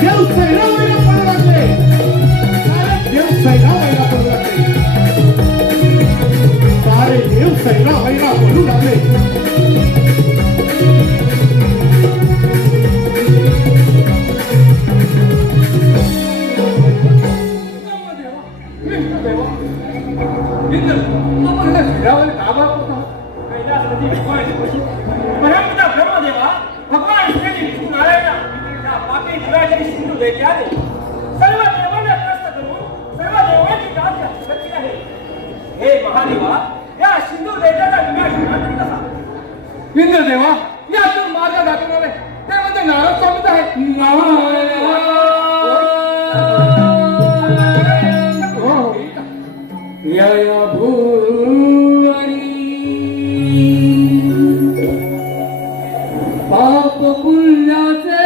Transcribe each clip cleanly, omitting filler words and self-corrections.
देव सैरावायला पडू लागले. देव सैरावायला पडू लागले. सारे देव सैरावायला पडू लागले. इंद्रदेवा यातून मार्ग दाखवून आले ते म्हणजे नारद स्वामीच आहे. या भूरी पाप पुण्याचे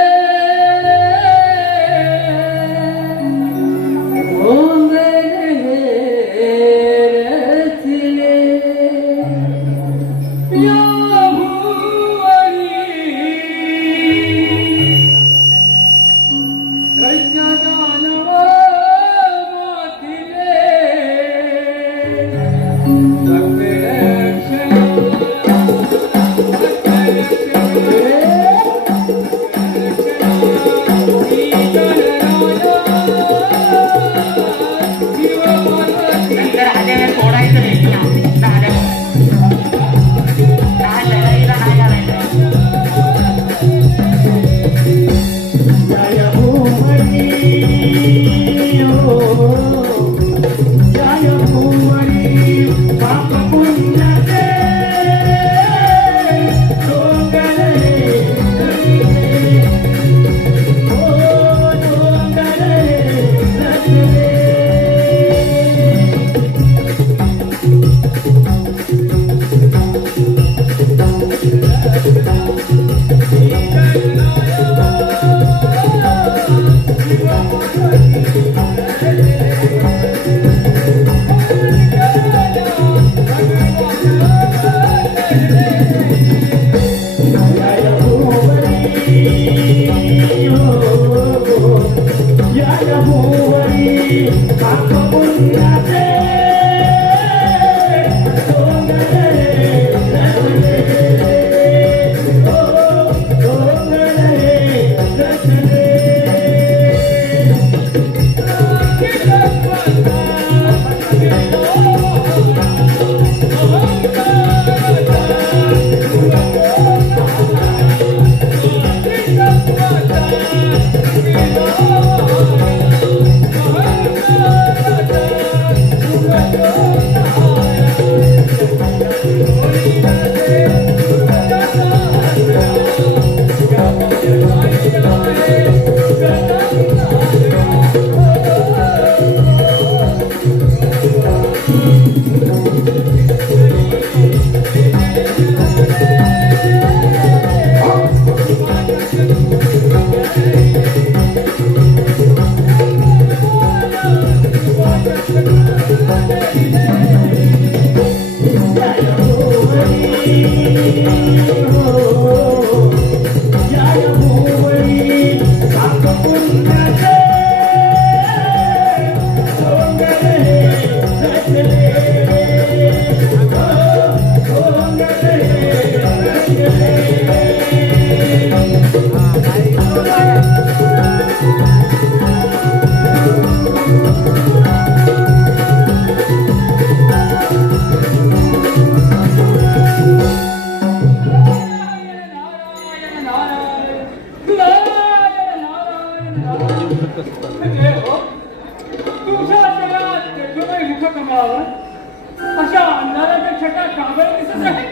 अशा अंधाराच्या छटा काबळ दिसत आहे.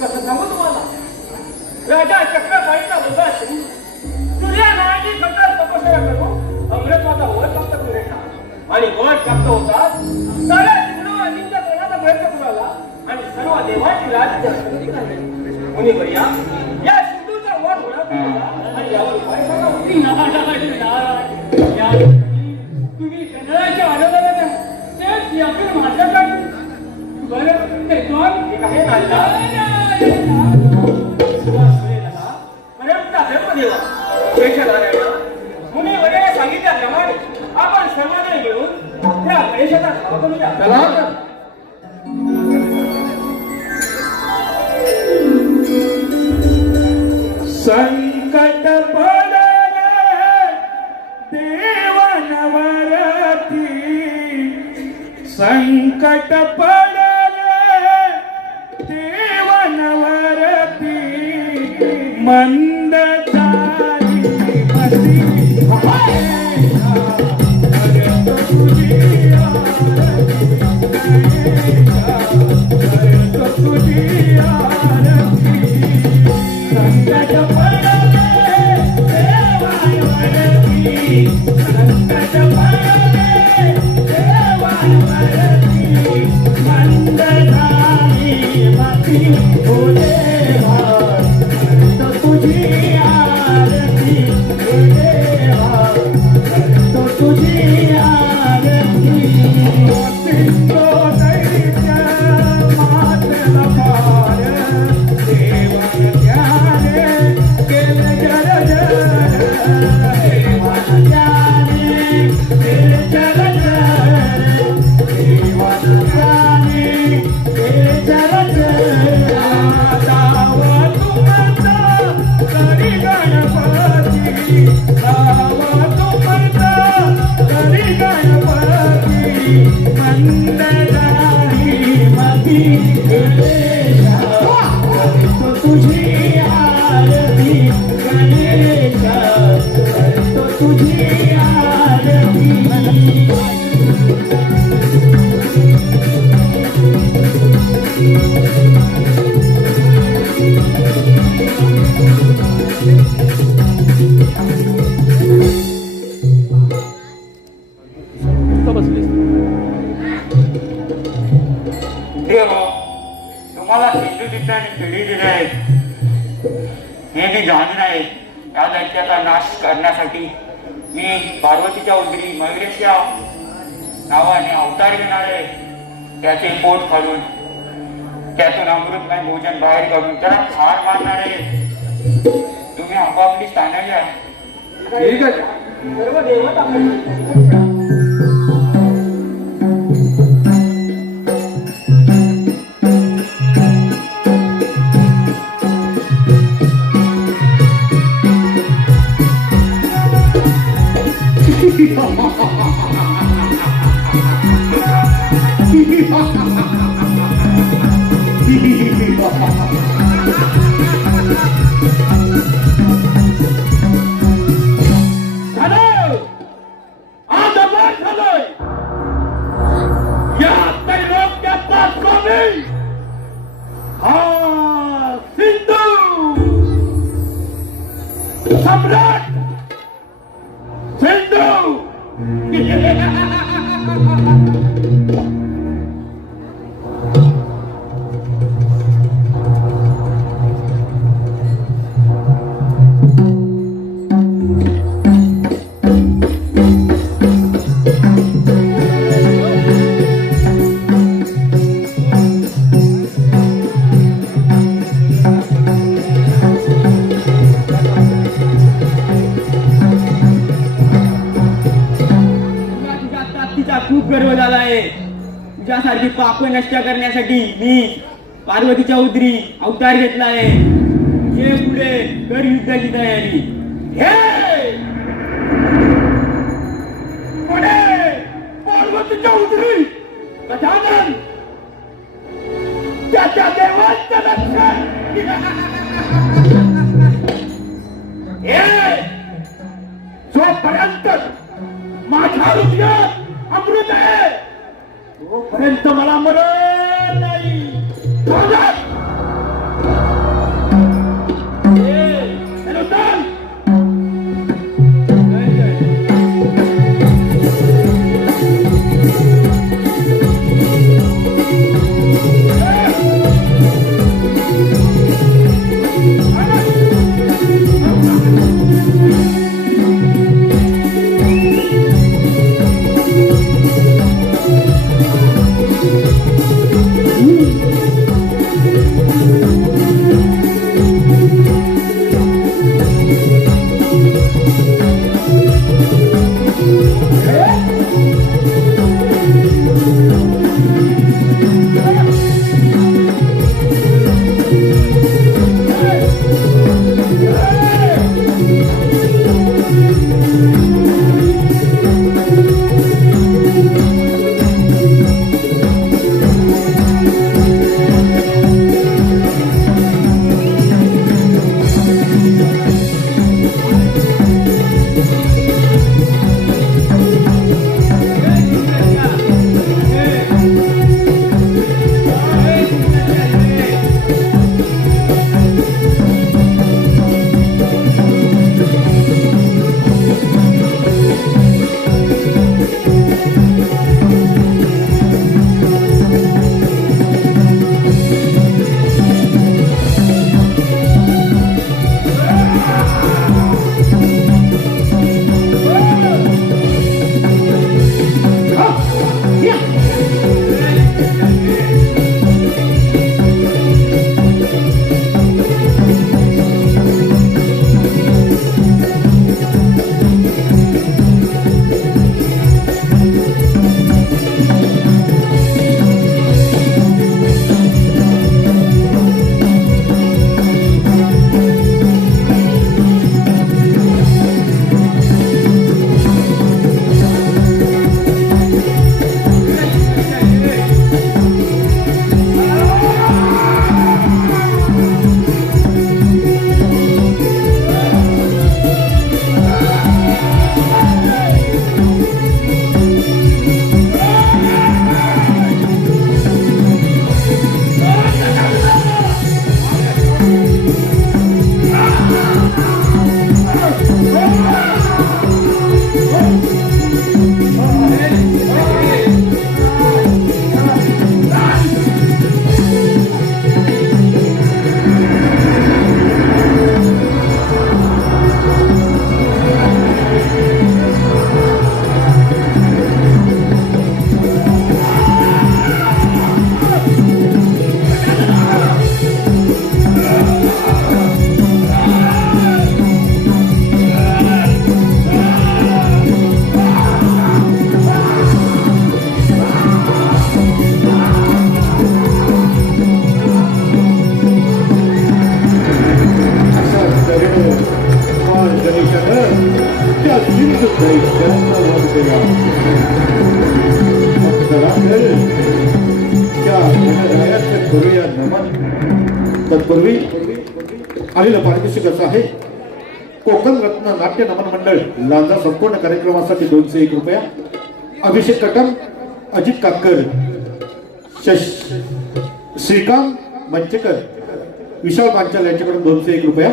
कसं सांगू तुम्हाला, राजा चक्रपाणीचा मुलगा असून सूर्यनारायणी कट्टर तपस्या करून अमृतवाचा वर प्राप्त करू आणि वर प्राप्त होतात साऱ्या सिंधू अजिंक्य करण्याचा प्रयत्न कराला आणि सर्व देवाची राज्य संधी करणे. मुनिवर्या, या सिंधूचा वर होणार आणि यावर उपाय सांगा. तुम्ही चंद्राच्या आनंदाने तेच यातून माझ्याकडे बरं ते कोण एक आहे पर्यंत धर्मदेवा वेषधाऱ्या सांगितल्याप्रमाणे आपण सर्वजण मिळून त्या गणेशाचा धावा करूया. चला संकट पडले देवांवरती, संकट पडले देवांवरती, मंद झाली मती तुझी आरती. संकट पडले देवांवरती, संकट पडले देवांवरती, मंद झाली मती ओ देवा, करतो तुझी आरती ओ देवा, करतो तुझी आरती. सिंधो दैत्य मातला पार, देवाने केले जर जर, देवाने केले जर जर, देवाने केले जर जर. दाव तुमचा करी गणपती, दाव तुमचा करी गणपती, मंद झाली मती गणेशा, करतो तुझी आरती गणेशा, करतो तुझी आरती. देव, तुम्हाला सिंधू दिले आणि पिढी दिले आहेत, हे मी जाणून आहे. या दैत्याचा नाश करण्यासाठी मी पार्वतीच्या उदरी मयुरेशच्या नावाने अवतार घेणार आहे. त्याचे पोट फाडून त्यातून अमृतमय भोजन बाहेर काढून त्याला ठार मारणार आहे. तुम्ही आपापली स्थानं घ्या. ठीक आहे. सर्व देवता सम्राट सिंधू. खूप गर्व झाला आहे. तुझ्यासारखी पाप नष्ट करण्यासाठी मी पार्वतीच्या उदरी अवतार घेतला आहे. ये पुढे कर युद्धाची तयारी. हे पुढे पार्वतीच्या उदरी गजानन त्याच्या देवांचं रक्षण. हे जोपर्यंत माझ्या हृदयात अमृत आहे तोपर्यंत मला मरण नाही. त्या सिंधू दैत्याचा वध केला. त्या गणरायाचं करूया नमन. तत्पूर्वी आलेलं पारितोषिक असं आहे. कोकण रत्न नाट्य नमन मंडळ लांजा संपूर्ण कार्यक्रमासाठी 201 रुपया. अभिषेक कटम, अजित कातकर, श्रीकांत मंचेकर, विशाल पांचाल यांच्याकडून 201 रुपया.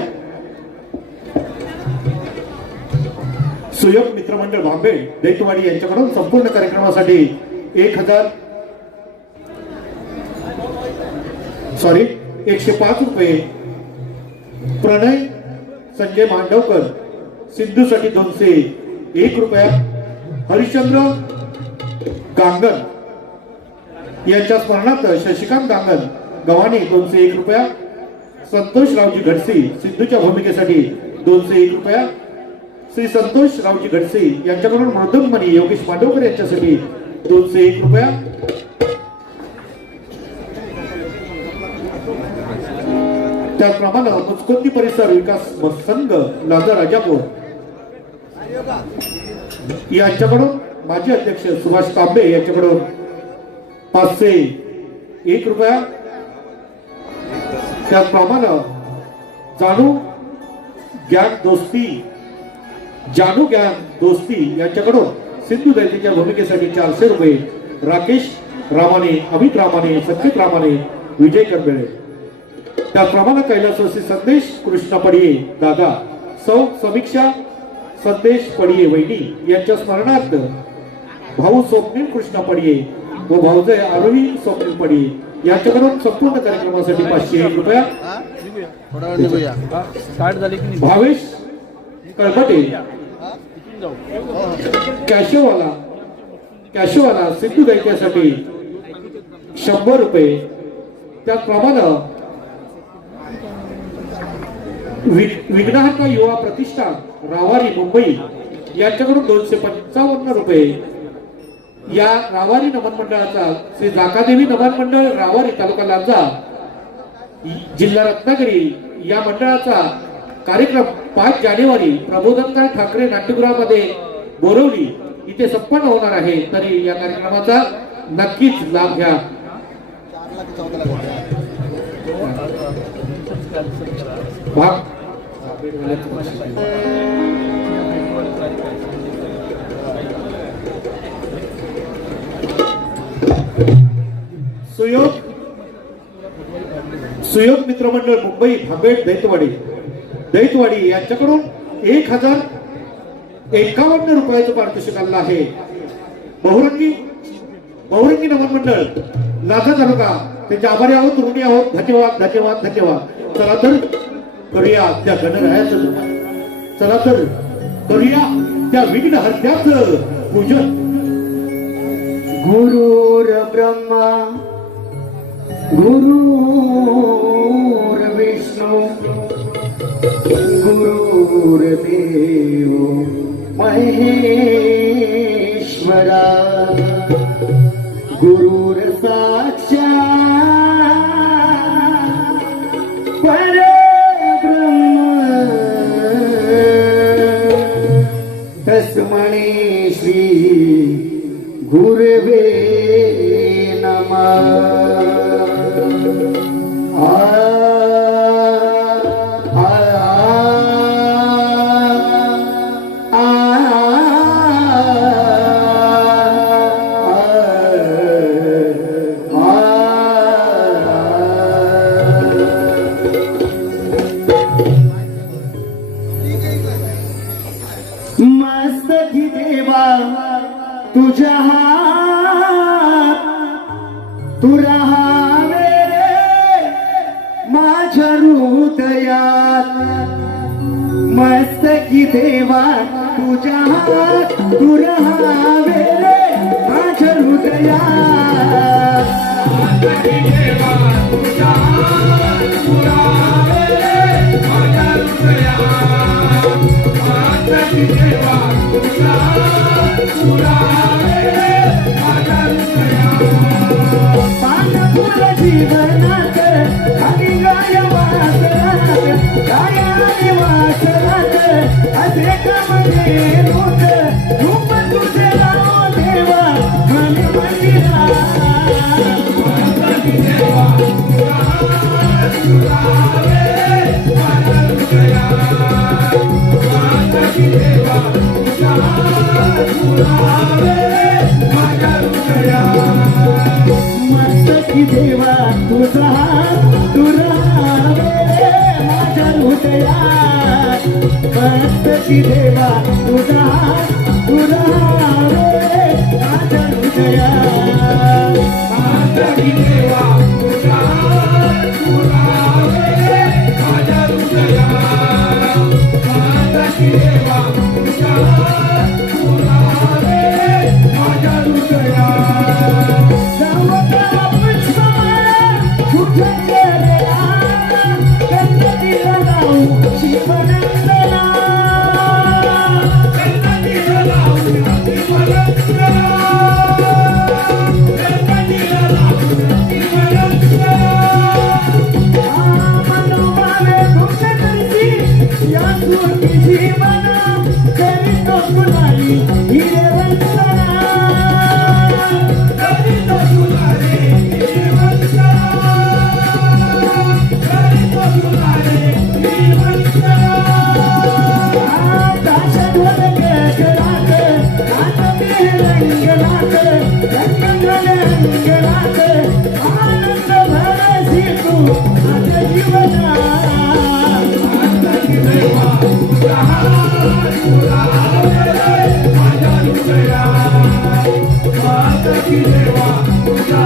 सुयोग मित्रमंडळ भांबे दैतवाडी यांच्याकडून संपूर्ण कार्यक्रमासाठी 105 रुपये. प्रणय संजय मांडवकर सिद्धूसाठी 201 रुपया. हरिश्चंद्र गांगण यांच्या स्मरणार्थ शशिकांत गांगण गव्हाणे 201 रुपया. संतोष रावजी घडसी सिद्धूच्या भूमिकेसाठी 201 रुपया. श्री संतोष रावजी घडसी यांच्याकडून मृदुंगमणी योगेश मांडवकर यांच्यासाठी 201 रुपया. त्याचप्रमाणे मुचकुंदी परिसर विकास संघ लांजा राजापूर यांच्याकडून माजी अध्यक्ष सुभाष तांबे यांच्याकडून 501 रुपया. त्याचप्रमाणे जानू ज्ञान दोस्ती यांच्याकडून सिंधू दैतीच्या भूमिकेसाठी 400 रुपये. राकेश रामाने, अमित रामाने, सत्यजित रामाने, विजय करबेळे. त्याचप्रमाणे कैलासवासी संदेश कृष्ण पडिये दादा, सौ समीक्षा संदेश पडिये वैनी यांच्या स्मरणार्थ भाऊ स्वप्नील कृष्ण पडिये व भाऊजय आरोही स्वप्नील पडिये यांच्याकडून संपूर्ण कार्यक्रमासाठी 501 रुपया. भावेश कळपटे कॅशोवाला सिंधू दैत्यासाठी 100 रुपये. त्याचप्रमाणे विघ्नहर्ता युवा प्रतिष्ठान रावारी मुंबई यांच्याकडून 255 रुपये. या रावारी नमन मंडळाचा श्री जाकादेवी नमन मंडळ रावारी तालुका लांजा जिल्हा रत्नागिरी या मंडळाचा कार्यक्रम 5 जानेवारी प्रबोधनकार ठाकरे नाट्यगृहामध्ये बोरवली इथे संपन्न होणार आहे. तरी या कार्यक्रमाचा नक्कीच लाभ घ्या. सुयोग मित्रमंडळ मुंबई भांबेड दैतवाडी यांच्याकडून 1051 रुपयाचं पारितोषिक आलेलं आहे. बहुरंगी नमन मंडळ लांजा तालुका त्यांचे आभारी आहोत, ऋणी आहोत. धन्यवाद. चला तर करूया त्या गणरायाचं चला तर करूया त्या विघ्नहर्त्याचं पूजन. गुरुर ब्रह्मा गुरुर विष्णू गुरुर्देव महेश्वरा गुरुर साक्षात् परब्रह्म तस्मै श्री गुरवे नमः. मस्तकी देवा तुझ्या हात तू राहावे माझ्या हृदयात. मस्तकी देवा तुझ्या हात तू राहावे माझ्या हृदयात. मस्तकी देवा तुझ्या हात तू राहावे माझ्या हृदयात. मस्तकी देवा तुझ्या हात तू राहावे माझ्या हृदयात. पांडुपुर जीवनात आणि गायवासरात गाया निवासरात असे का म्हणजे लोक रूप तुझे लावो देवा मन मंदिरा मस्तकी देवा तुझा दुरावे माझ्या हृदयात मस्तकी देवा तुझा दुरावे माझ्या हृदयात मस्तकी देवा तुझा दुरावे माझ्या हृदयात मस्तकी देवा तुझा दुरावे माझ्या हृदयात जावता पुष्पमाला तुझ्या चरणाला गणपतीला लावू शिवनंदना गणपतीला लावू शिवनंदना गणपतीला लावू शिवनंदना मनोभावे तुझ्या करती या सुरती जीवना करीतो तुलाली हिरे वंदना करीतो तुलाली हिरे वंदना करीतो तुलाली हिरे वंदना आकाश ढोलक गगनात कानमे रंगनात रंगनात रंगनात आनंद भरसी तू माझ्या जीवनात आनंदी देवा तुझा माझ्या हृदयात आनंदी देवा तुझा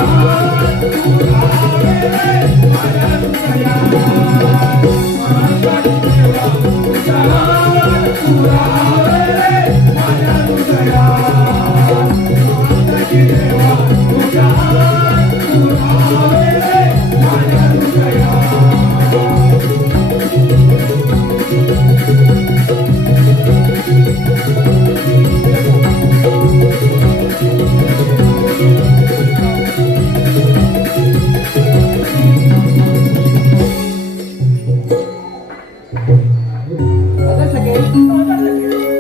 माझ्या हृदयात आनंदी देवा तुझा माझ्या हृदयात आनंदी देवा तुझा माझ्या हृदयात आता सगळे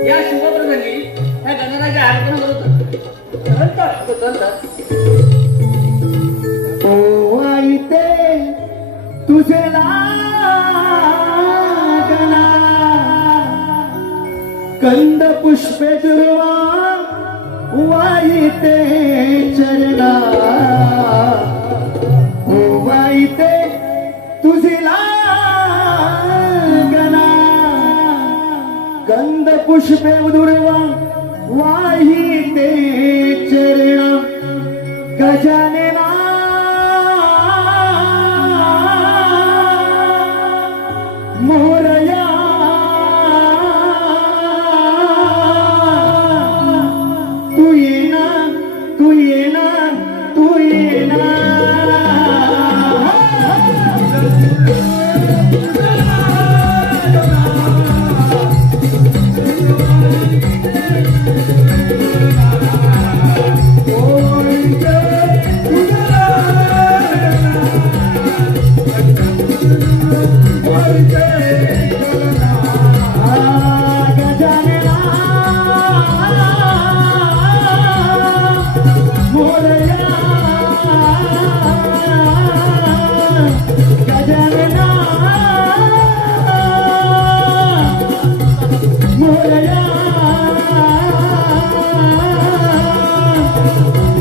या शुभप्रसंगी ह्या गणराच्या आराधना चालतात ओ आई ते तुझे लागना कंद पुष्पे दुर्वा वाईते चरणा ओ वाईते तुझे लागना कंद पुष्पे दुर्वा वाईते चरणा गजानना मोरया तू येना तू येना तू येना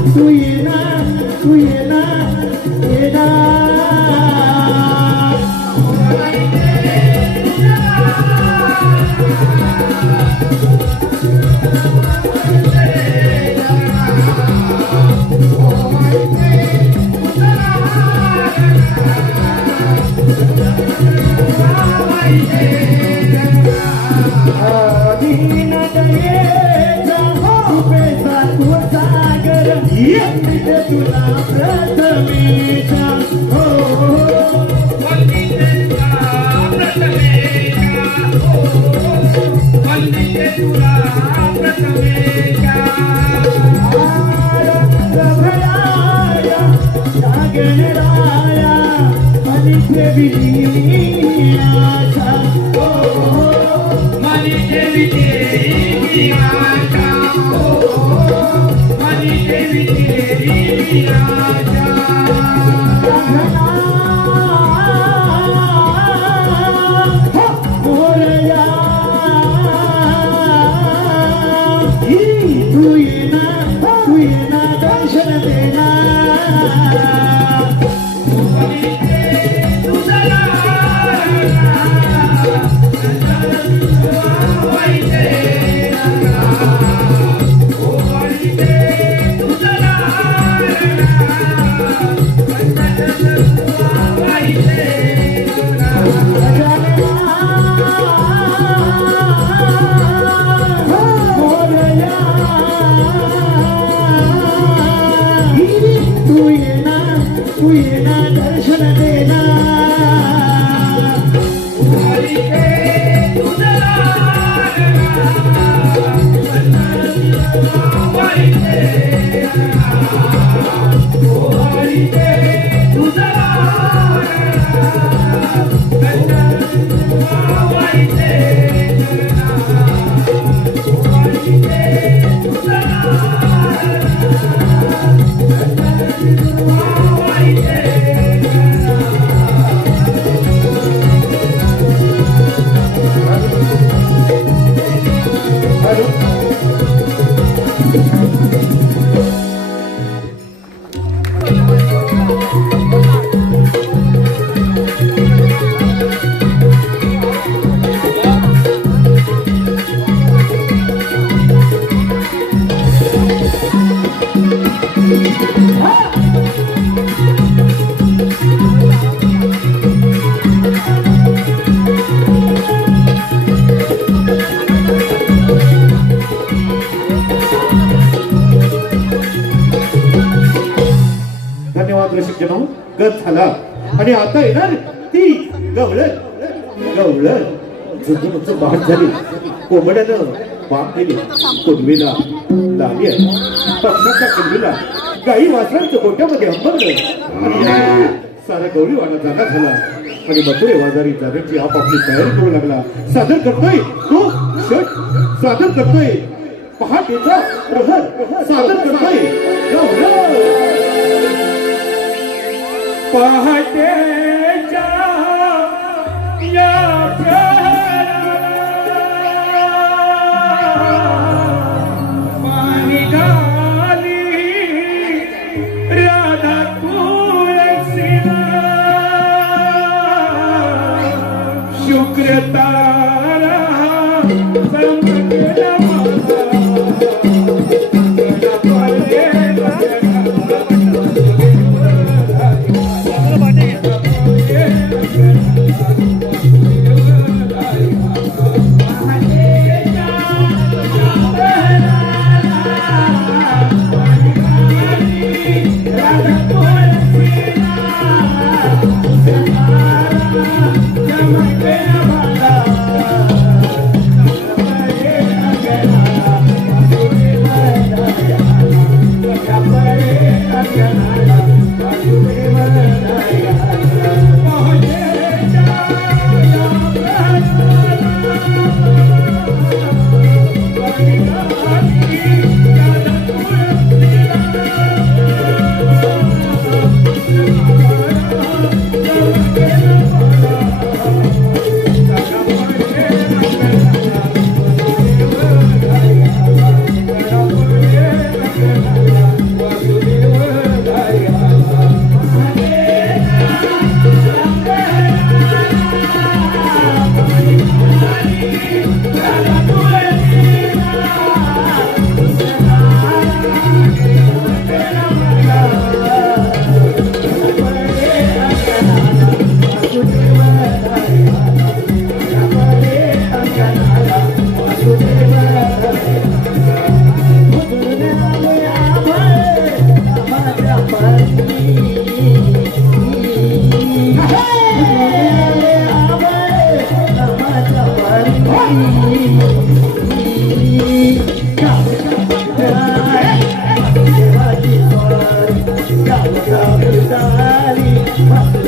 तू येना तू येना येना दीन दयेचा कृपेचा तू सागर वंदिते तुला प्रथमेशा हो वंदिते तुला प्रथमेशा भयाया गणराया मनिषे विलीयाचा हो मोरया तू येना दर्शन देना तू येना दर्शन देना धन्यवाद रसिक जनो. गत झाला आणि आता येणार ती गवळण. गवळण झुंजून बाहेर झाली. कोंबड्यानं बाप दिली. कुणबीला लाली आहे. पक्षाच्या कुणबीला गाई वासरांच्या गोट्यामध्ये हंबरलं. सारा गवळीवाणा जागा झाला आणि मथुरे बाजारी जाण्याची आपापली तयारी करू लागला. सादर करतोय तो शट. सादर करतोय पहाटेचा प्रहर. सादर करतोय गवळण. पहाटेच्या या पाणी गाली राधा तुळसीला शुक्र तारा चमकला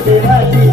देवाची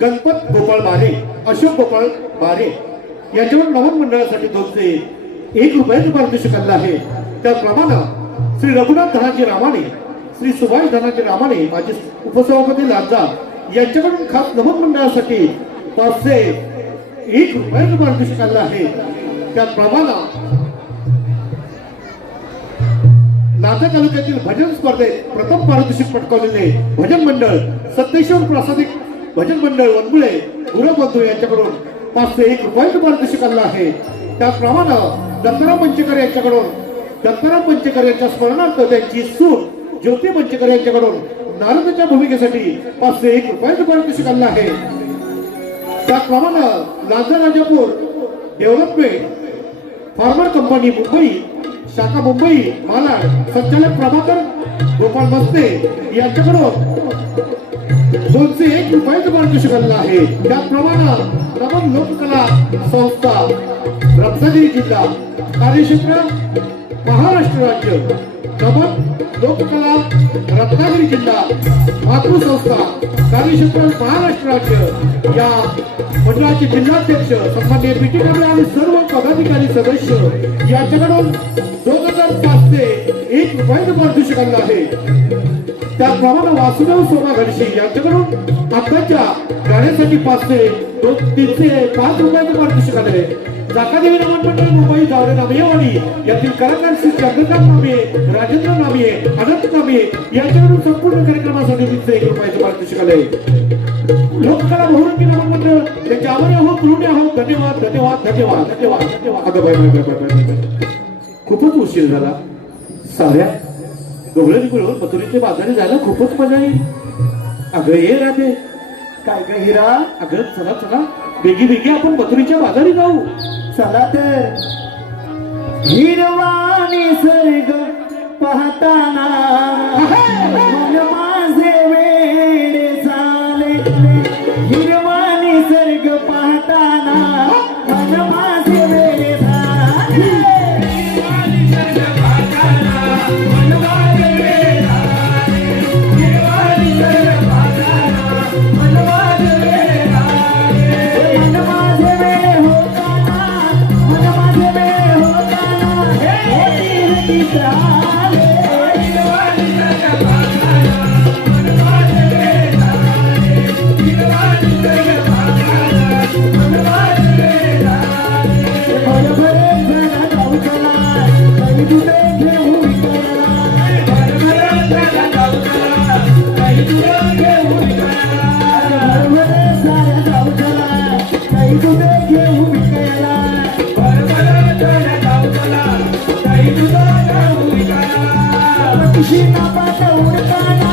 गणपत गोपाळ बारे, अशोक गोपाळ बारे यांच्यावर नवन मंडळासाठी 201 रुपयाचं पारितोषिक आणलं आहे. त्याप्रमाणे श्री रघुनाथ धनाजी रामाने, श्री सुभाष धनाजी रामाने, माजी उपसभापती लांजा यांच्याकडून खास नवन मंडळासाठी 501 रुपयाचं पारितोषिक आणलं आहे. त्याप्रमाणे लांजा तालुक्यातील भजन स्पर्धेत प्रथम पारितोषिक पटकावलेले भजन मंडळ सत्तेश्वर प्रासादिक भजन मंडळ वनगुळे गुरव बंधू यांच्याकडून 501 रुपयाचं पारितोषिक आणलं आहे. त्याप्रमाणे दत्ताराम पंचेकर यांच्याकडून दत्ताराम पंचेकर यांच्या स्मरणार्थ त्यांची सून ज्योती पंचेकर यांच्याकडून नारदाच्या भूमिकेसाठी 501 रुपयाचं पारितोषिक आणलं आहे. त्याप्रमाणे Lanja Rajapur development farmer company Mumbai शाखा मुंबई मालाड संचालक प्रभाकर गोपाळ मस्ते यांच्याकडून 201 रुपयाचं पारितोषिक आणलं आहे. त्याप्रमाणे नमन लोककला संस्था रत्नागिरी जिल्हा कार्यक्षेत्र महाराष्ट्र राज्य, नमन लोककला रत्नागिरी जिल्हा मातृसंस्था कार्यक्षेत्र महाराष्ट्र राज्य या मंडळाचे जिल्हाध्यक्ष सन्माननीय पीटी कांबळे आणि सर्व पदाधिकारी सदस्य यांच्याकडून 2501 रुपयाचं पारितोषिक आणलं आहे. त्याप्रमाणे वासुदेव सोमा घडशी यांच्याकडून आत्ताच्या गाण्यासाठी 305 रुपयाचं पारितोषिक आले. जाकादेवी नमन मंडळ मुंबई जावरे नामेवाडी यातील कलाकार श्री चंद्रकांत नामे, राजेंद्र नामे, अनंत नामे यांच्याकडून संपूर्ण कार्यक्रमासाठी तिथे 1 रुपयाचं पारितोषिक आलंय. लोककला बहुरंगी नमन मंडळ त्यांचे आभारी आहोत, ऋणी आहोत. धन्यवाद धन्यवाद धन्यवाद धन्यवाद धन्यवाद. अगं बाय खूपच उशीर झाला. साऱ्या दोघांनी मिळून मथुरेच्या बाजारी जायला खूपच मजा येईल. अगं ये राधे. काय ग हिरा? अगं चला चला बेगी बेगी आपण मथुरेच्या बाजारी जाऊ. चला तर. हिरवा निसर्ग पाहताना मन माझे वेडे झाले. हिरवा निसर्ग पाहताना मन माझे वेडे झाले. मन माझे वेडे होताना, मन माझे वेडे होताना होतील गीत आले. भरभरे जरा जाऊ चला, काही दुधे घेऊ विकायला. भरभरे जरा जाऊ चला, काही दुधे घेऊ विकायला. भरभरे जरा जाऊ चला, काही दुधे घेऊ विकायला. भरभरे जरा जाऊ चला, काही दुधे घेऊ विकायला. पक्षी नापात उडताना,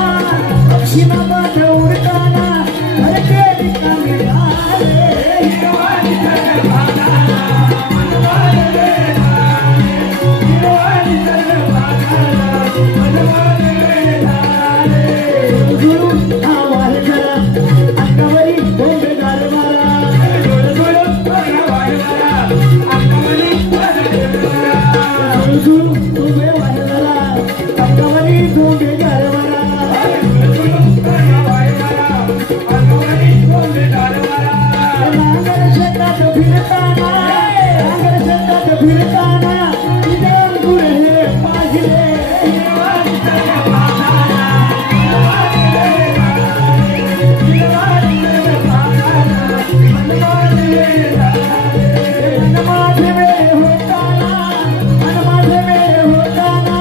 पक्षी नापात उडताना हरके रिकामे झाले. हिरवा निसर्ग पाहताना मन माझे वेडे झाले. हिरवा निसर्ग पाहताना मन माझे वेडे झाले. झुळझुळू आवाज करा, अंगावरी गोंडे गारवारा. झुळझुळू आवाज करा, अंगावरी गोंडे गारवारा. झुळझुळू उभे वाजला, अंगावरी गोंडे गारवारा. नांगर शेतात फिरताना, नांगर शेतात फिरताना इतर गुळ हे पाहिले. हिरवा निसर्ग पाहताना हिरवा निसर्ग पाहताना मन माझे वेडे झाले. मन माझे वेडे होताना, मन माझे वेडे होताना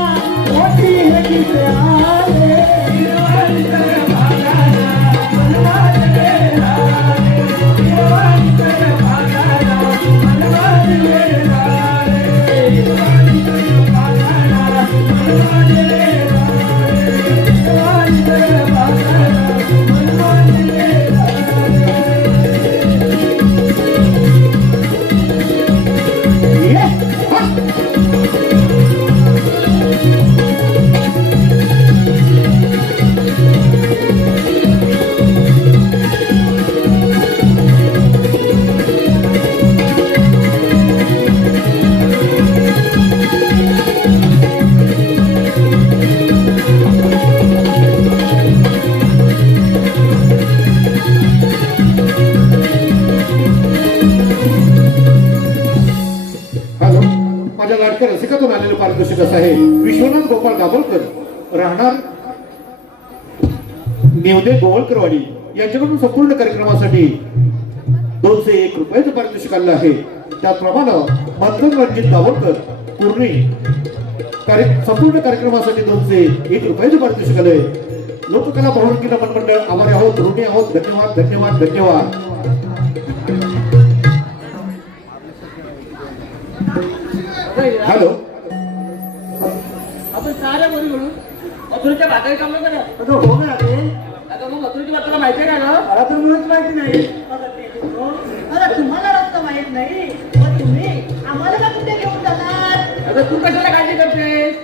मोठी हे गीत आले. हिरवा निसर्ग पाहताना मन माझे वेडे झाले. हिरवा निसर्ग पाहताना मन माझे वेडे झाले. हिरवा निसर्ग पाहताना मन माझे वेडे झाले. हिरवा निसर्ग पाहताना मन माझे वेडे हॅलो, माझ्या लाडक्या रसिकातून आलेलं पारितोषिक असं आहे. विश्वनाथ गोपाळ दाभोलकर, राहणार नेवदे गोवळकरवाडी यांच्याकडून संपूर्ण कार्यक्रमासाठी 201 रुपयाचं पारितोषिक आलेलं आहे. त्याचप्रमाणे मंथन रणजित दाभोलकर पूर्णी संपूर्ण कार्यक्रमासाठी 201 रुपयाचं पारितोषिक आलंय. लोककला बहुरंगी नमन मंडळ आभारी आहोत, ऋणी आहोत. धन्यवाद धन्यवाद धन्यवाद. हॅलो, आपण साऱ्या मुली म्हणून मथुरेच्या भाताची कामं करा. अगं हो ना रे. आता मग मथुरेची भात तुला माहिती आहे का गं? मला तर मुळीच माहिती नाही. अरे तुम्हाला रस्ता माहित नाही मग तुम्ही आम्हाला का कुठे घेऊन जाणार? आता तू कशाला काळजी करतेस?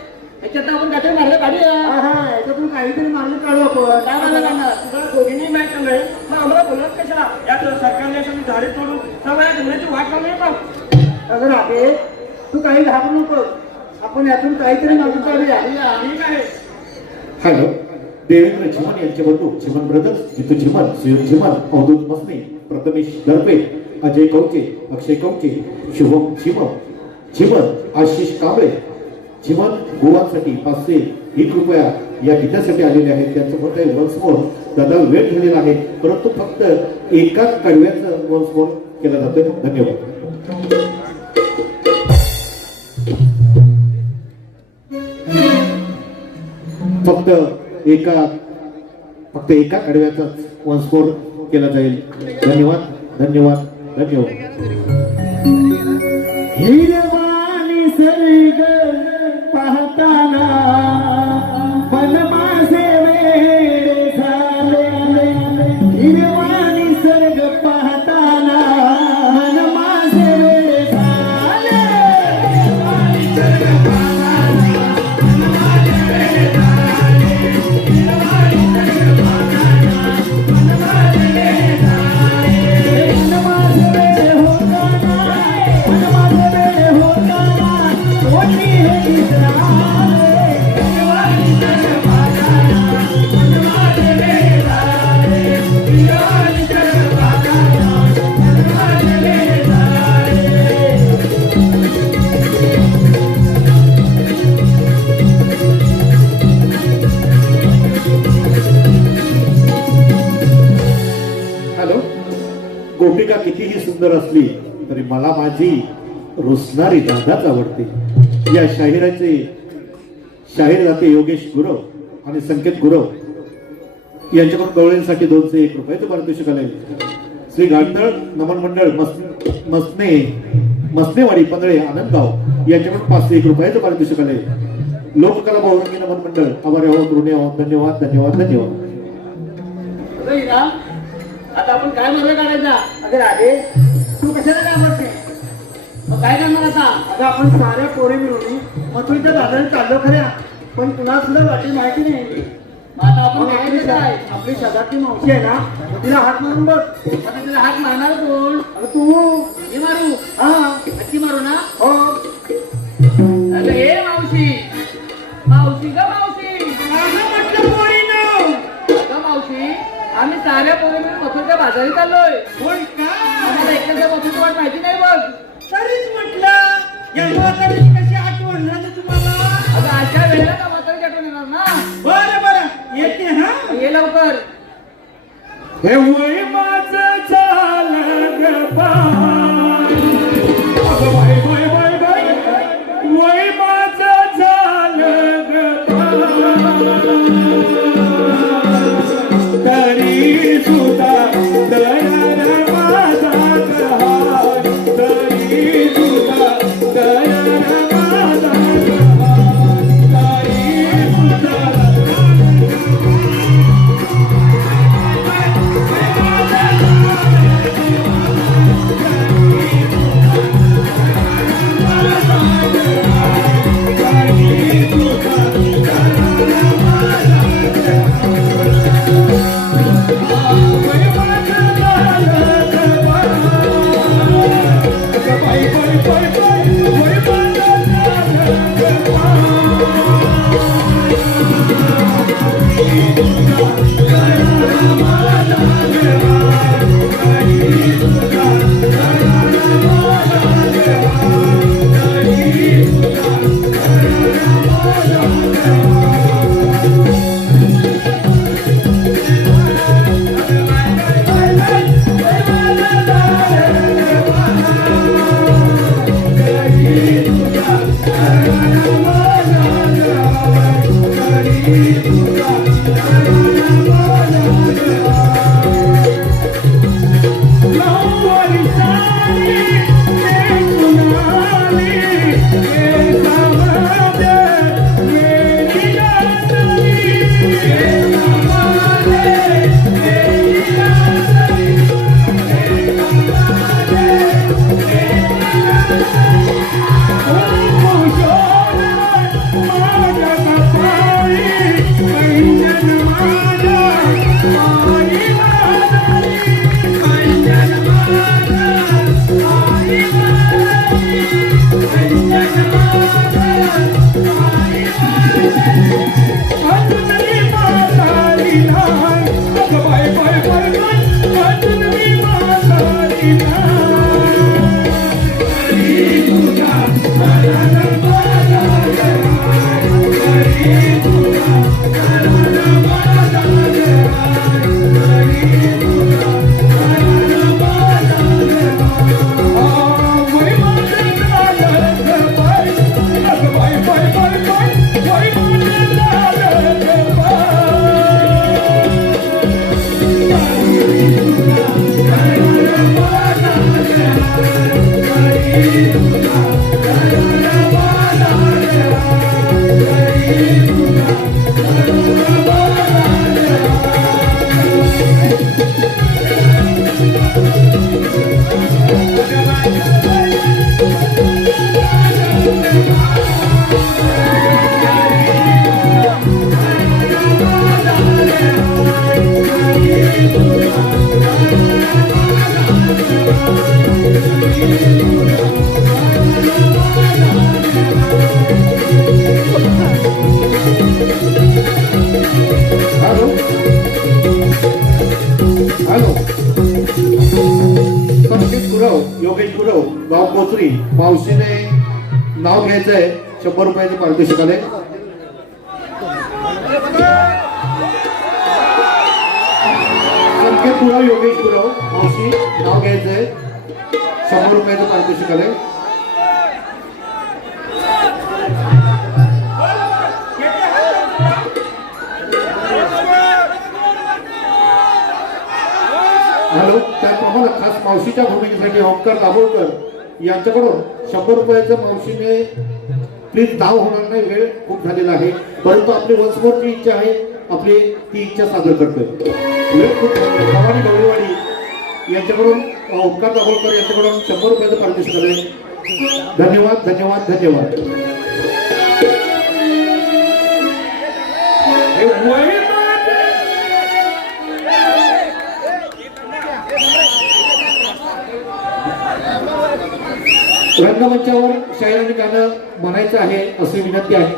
ह्याच्यात आपण काहीतरी मार्ग काढूया. हा याच्यातून काहीतरी मार्ग काढू आपण. काय मार्ग काढणार? तुला दोघींनी माहित नाही मग आम्हाला बोलत कशाला? यात सरकारने अशी झाडे तोडून सगळ्या जंगलाची वाट लावली आहे का? अगं राधे, तू काही घाबरू नको. आपण यातून काहीतरी मार्ग काढूया. ठीक आहे. हॅलो, देवेंद्र चिमन यांचे बंधू चिमन ब्रदर्स, जितू चिमन, सुयोग चिमन, अवधूत मसने, प्रथमेश दर्पे, अजय कौचे, अक्षय कौचे, शुभम चिमन, आशिष कांबळे चिमन गोवांसाठी 501 रुपया या गीतासाठी आलेले आहेत. त्यांचं म्हणत आहे वन्स मोर. दादा वेळ झालेला आहे, परंतु फक्त एकाच कडव्याचं वन्स मोर केलं जातं. धन्यवाद. फक्त एका कडव्याचाच वंशस्फोट केला जाईल. धन्यवाद धन्यवाद धन्यवाद. हिरवानी सर्ग पाहताना मन माझे वेडे झाले. हिरवानी सर्ग पाहताना मन माझे वेडे झाले. हिरवानी सर्ग पाहताना मन माझे वेडे झाले. हिरवानी सर्ग पाहताना मन माझे वेडे झाले. मन माझे वेडे होताना मन माझे वेडे होताना कोणी हे दिसणारे. हिरवानी सर्ग पाहताना मन माझे वेडे झाले. हिरवानी सर्ग पाहताना मन माझे वेडे झाले. हॅलो. गोपिका कितीही सुंदर असली तरी मला माझी रुसणारी राधाच आवडते. या शाहिराचे शाहीर जाते योगेश गुरव आणि संकेत गुरव यांच्याकडून गवळींसाठी 201 रुपयाचं पारितोषिक आलंय. श्री गाडतळ नमन मंडळ मसनेवाडी पंधळे आनंदगाव यांच्याकडून 501 रुपयाचं पारितोषिक आलंय. लोककला बहुरंगी नमन मंडळ आभारी आहोत, ऋणी आहोत. धन्यवाद धन्यवाद धन्यवाद. आता आपण काय मार्ग काढायचा? अगं राधे, तू कशाला काय म्हणते? मग काय करणार आता? अगं आपण साऱ्या पोरे मिळून मथुरीच्या दादाने चाललो खऱ्या, पण कुणाला सुद्धा वाटी माहिती नाही. मग आता आपण मग काय आपली करायचं? आपली शेजारची मावशी आहे ना, मग तिला हात मारून बघ. आता तिला हात मारणार कोण? अगं तू. मी मारू? हा. नक्की मारू ना? हो. अगं हे मावशी, मावशी ग मावशी. म्हटलं पोरीनं. अगं मावशी, आम्ही साऱ्या पोरी मिळून मथुरच्या बाजारी चाललोय. होय का? आम्हाला एकट्याच्या मथुरची वाट माहिती नाही बघ. तरीच म्हटलं या म्हातारीची कशी आठवण झाली तुम्हाला? अगं अशा वेळेला का म्हातारी आठवण येणार ना? बरं बरं येते. हा ये लवकर. हे वय माझं झालं ग बाई. अगं बाई बाई बाई बाई, वय माझं झालं ग बाई. तरी सुद्धा दयाला माझा गहार. तरी सुद्धा दयाला माझा गहार. तरी सुद्धा Bye. मावशीने नाव घ्यायचंय 100 रुपयाचं पारितोषिक आलंय. संकेत पुराव योगेश पुराव मावशी नाव घ्यायचंय 100 रुपयाचं पारितोषिक आलंय. हॅलो त्याप्रमाणे खास मावशीच्या भूमिकेसाठी ओंकार दाभोळकर यांच्याकडून 100 रुपयाचं मावशीने प्लीज नाव होणार नाही, वेळ खूप झालेला आहे, परंतु आपली वंशमोरची इच्छा आहे, आपली ती इच्छा सादर करतोय. वेळ खूप भवानी गवळीवाडी यांच्याकडून ओंकार दाभोळकर यांच्याकडून 100 रुपयाचं पारितोषिक आलंय. धन्यवाद धन्यवाद धन्यवाद. रंगमंचावर शायरांनी गाणं म्हणायचं आहे अशी विनंती आहे.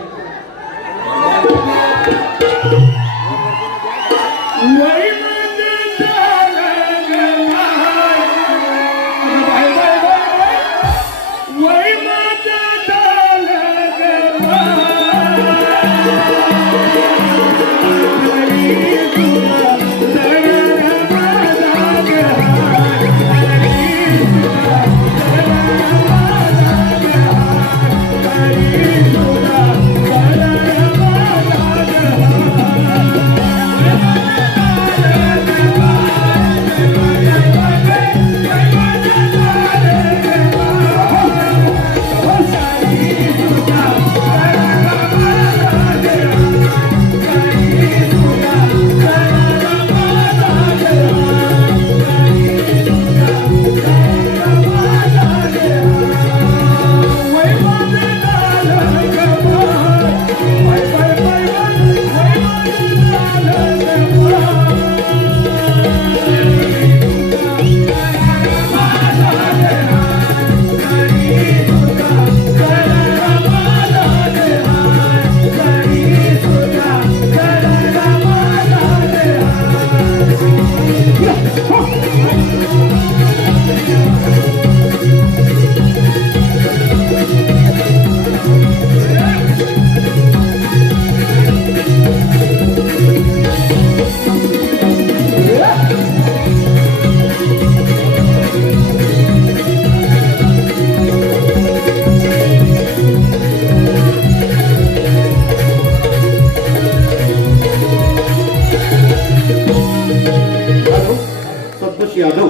यादव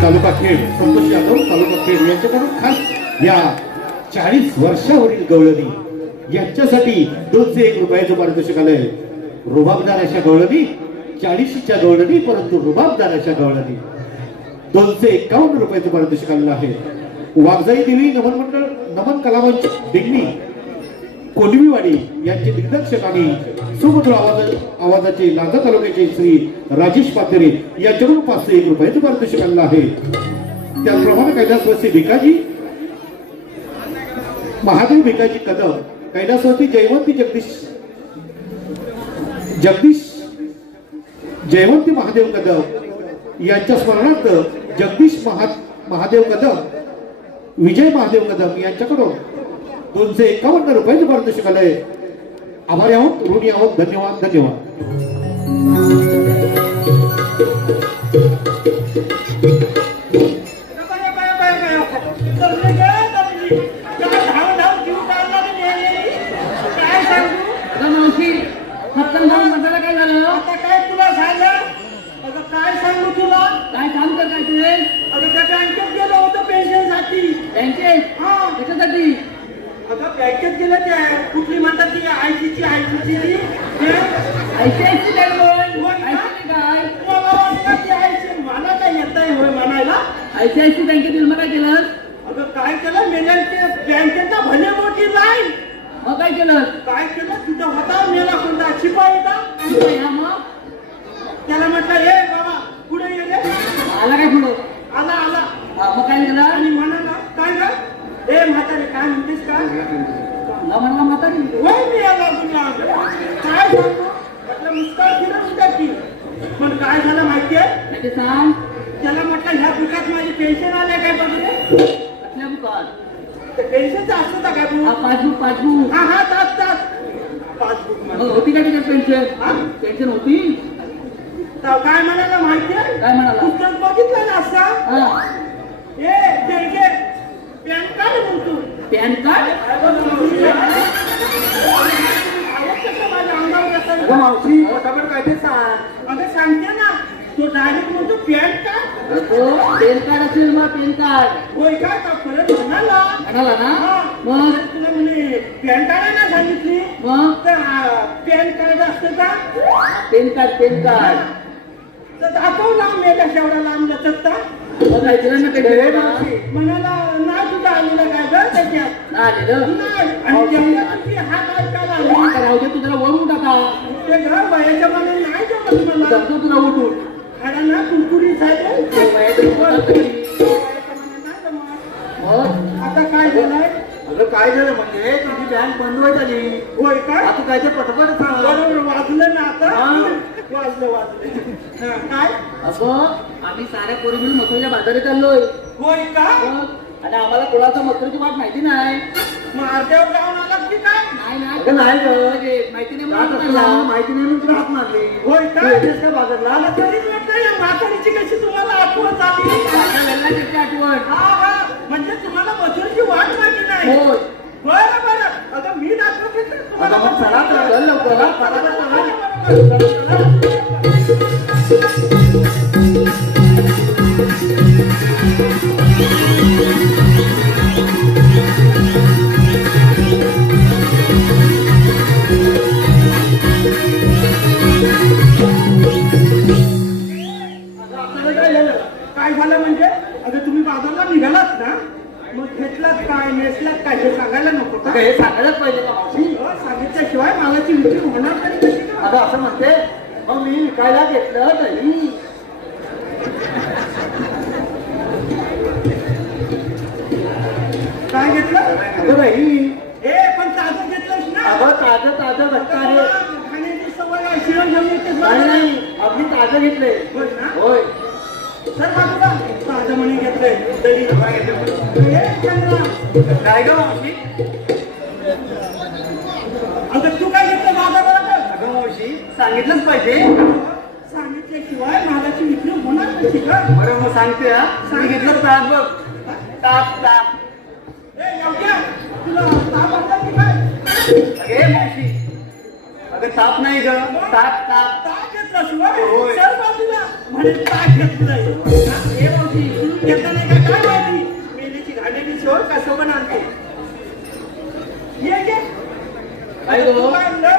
तालुका खेड, संतोष यादव तालुका खेड यांच्याकडून खास या 40 वर्षावरील गवळणी यांच्यासाठी 201 रुपयाचं पारितोषिक आलंय. रुबाबदार अशा गवळणी, 40च्या गवळणी परंतु रुबाबदार अशा गवळणी 251 रुपयाचं पारितोषिक आलेलं आहे. वाघजाई देवी नमन मंडळ नमन कलामंच दिंडी कोलवीवाडी यांचे दिग्दर्शक आणि सुमधुर आवाजाचे लांजा तालुक्याचे श्री राजेश पाथरे यांच्याकडून 501 रुपयाचं पारितोषिक आलेलं आहे. त्याचप्रमाणे कैलासवासी भिकाजी महादेव भिकाजी कदम, कैलासवासी जयवंती जयवंती महादेव कदम यांच्या स्मरणार्थ जगदीश महादेव कदम, विजय महादेव कदम यांच्याकडून 251 रुपयाचं पारितोषिक आलंय. आभारी आहोत, ऋणी आहोत. धन्यवाद धन्यवाद. काय झालं? आता काय तुला सांगा, अगं काय सांगू तुला, काय काम करताय तुम्ही? अगं त्या बँकेत गेलो होतो पेन्शनसाठी. बँकेत? हा कशासाठी? अगं बँकेत गेलं ते कुठली म्हणतात ती आयसीची ICICI काय बोल? ICICI काय? मला वाटतं ती आयसी, मला काय येत नाही होय म्हणायला. ICICI बँकेत येऊन मग काय केलं? अगं काय केलं, मेल्या ते बँकेचा भले मोठी लाईन. मग काय केलं? काय केलं, तिथं होता मेला कोणता शिपाई होता. हा मग त्याला म्हटलं हे बाबा पुढे ये रे. आला काय पुढं? आला आला मग काय केलं? आणि म्हणाला काय ग, ए म्हातारे काय म्हणतेस का? म्हणला म्हातारी होय मी आला तुला काय सांगतो म्हटलं मुस्कान फिरत होता की, पण काय झालं माहितीये, ते सांग. त्याला म्हटलं ह्या पिकात माझी पेन्शन आल्या काय बघले कुठल्या बुकात? पेन्शनचं असतं का काय हा पासबुक हा हा तास पासबुक मग होती का तिथे पेन्शन? हा? पेन्शन होती? काय म्हणाला माहितीये काय म्हणाला? पुस्तक बघितलं ना असा हा ए बेडगे पॅन कार्ड म्हणतो पॅन कार्ड? अगं मावशी पटापट काय ते सांग अगं सांगते ना तो डायरेक्ट म्हणतो पॅन कार्ड तो पॅन कार्ड असेल मग पॅन कार्ड होय काय का परत म्हणाला म्हणाला ना? हा. मग तुला म्हणे पॅन कार्ड ना सांगितली मग तर पॅन कार्ड असतं का पॅन कार्ड तर दाखव लांब मेला शेवढा लांब लचकता मग ऐकलं ना काही म्हणाला ना तुझा आलेला काय ग त्याच्यात आलेलं नाही आणि जेवढ्या तुझी हात ऐकायला आला राहू दे, तू जरा वरून टाका. ते घर वयाच्या माने नाही जमत मला जमतो तुला उठून. खाडा ना कुरकुरी साहेब ते वयाच्या मानात तरी. वयाच्या माने नाही जमत. मग आता काय झालंय अगं काय झालं म्हणजे तुझी बँक बंद व्हायची आली. होय का आता काय ते पटपट सांग. बरोबर वाजलं ना आता हा. वाजलं हा, काय अगं आम्ही साऱ्या पोरी मिळून मथुरेच्या बाजारात चाललोय. होय का मग आणि आम्हाला कोणाचा मथुरेची वाट माहिती नाही. मग अर्ध्यावर जाऊन आलात की काय अगं नाही गं. म्हणजे माहिती नाही म्हणून नाही. माहिती नाही म्हणून हात मारली होय का येतेस का बाजारला? मला तरी वाटलं या म्हातारीची कशी तुम्हाला आठवण झाली आता वेळेला त्याची आठवण. हा हा म्हणजे तुम्हाला मथुरेची वाट माहिती नाही होय. बरं बरं अगं मी दाखवते तर तुम्हाला आता मग चला तर. चल लवकर. काय झालं म्हणजे अगं तुम्ही बाजारला निघालात ना मग घेतलात काय नेसलात काय हे सांगायला नको का अगं हे सांगायलाच पाहिजे का मावशी? सांगितल्याशिवाय मालाची विक्री होणार तरी कशी का आता असं म्हणते मग मी विकायला घेतलं तरी काय घेतलं अगं बाई ए पण ताजं घेतलंस ना अगं ताजं घट्ट आहे. खाण्याची सवय आहे शिवण घेऊन येतेस नाही नाही अगदी ताजं घेतलंय. होय ना होय. सर बाजूला ताजं म्हणे घेतलंय दही ए, चंद्रा. काय गं मावशी? अगं तू काय घेतलं बाजारात अगं मावशी सांगितलंच पाहिजे. सांगितल्याशिवाय मालाची विक्री होणार कशी का बरं मग सांगते हा. मी घेतलं ताप बघ. ताप. ए एवढ्या तुला ताप आला की काय अगे मावशी अगं ताप नाही ग. ताप. ताप घेतला शिवाय होय. सर बाजूला म्हणे ताप घेतलंय ए मावशी तुम्ही घेतला नाही का काय माहिती मेलीची घाणेरी शोर कसं पण आणते ये काय तू गं? काय आणलं?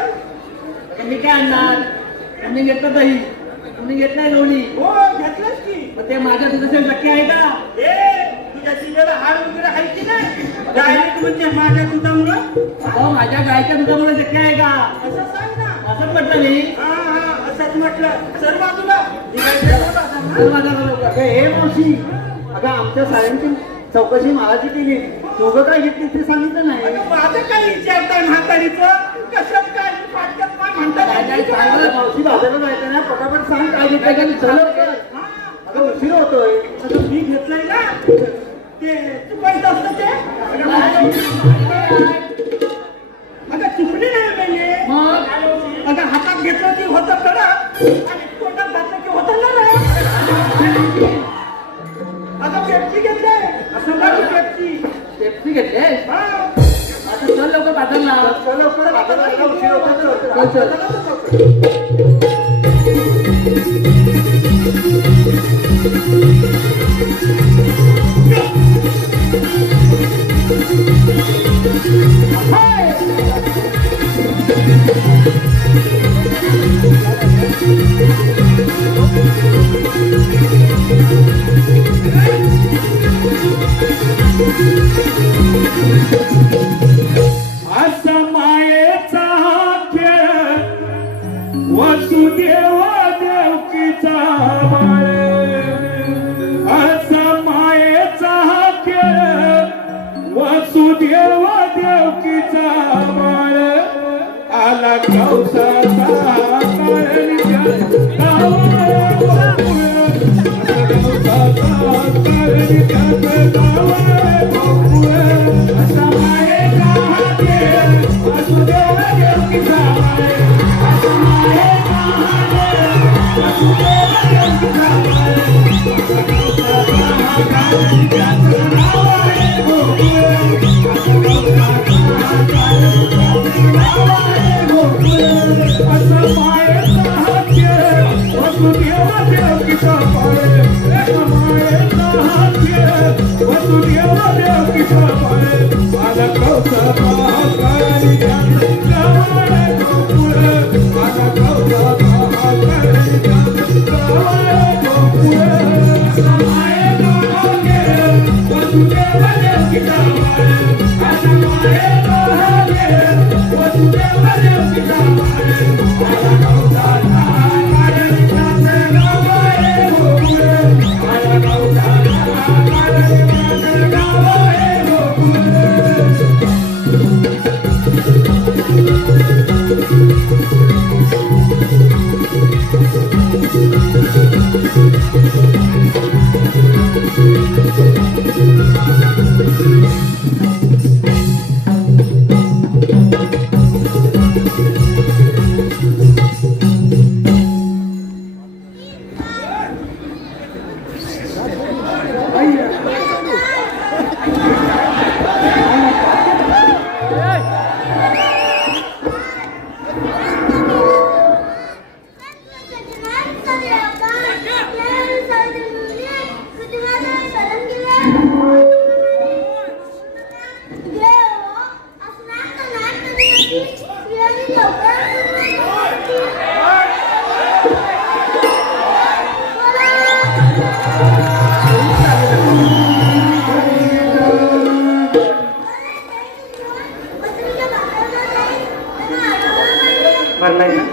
मी काय आणणार? तुम्ही घेतलं दही, तुम्ही घेतलाय लोणी. हो घेतलंच की मग ते माझ्या दुधाचे शक्य आहे का? ए तुझ्या जिभेला हाड वगैरे आहे की नाही डायरेक्ट म्हणजे माझ्या दुधामुळं अहो माझ्या गायच्या दुधामुळे शक्य आहे का? असं सांग ना असंच म्हटलं मी. हा असंच म्हटलं सर बाजूला निघायचं बाजारला. चल माझ्या बरोबर. अगं हे मावशी अगं आमच्या साऱ्यांची चौकशी मालाची केली तुझं काय घेतली ते सांगितलं नाही माझं काय विचारताय म्हातारीचं कशात काय फाटक्यात काय काय सांग म्हणतात मावशी बाजारला जायचं ना पटापट सांग काय घेतलं का चल लवकर. अगं उशीर होतोय आता मी घेतलंय ना ते चुकायचं असतं ते अगं चुकली नाही म्हणजे मग अगं हातात घेतलं की होतं खरं आणि तोंडात घातलं की होतं ना अगं पेप्सी घेतलंय असं का पेप्सी पेप्सी घेतले. हा आता चल लवकर बाजारला. चल लवकर बाजाराला उशीर होतो चल. असा मायेचा खेळ वसुदेव देवकीचा बाळ असा मायेचा खेळ वसुदेव देवकीचा बाळ आला कौसाचा काळ भरलाय ना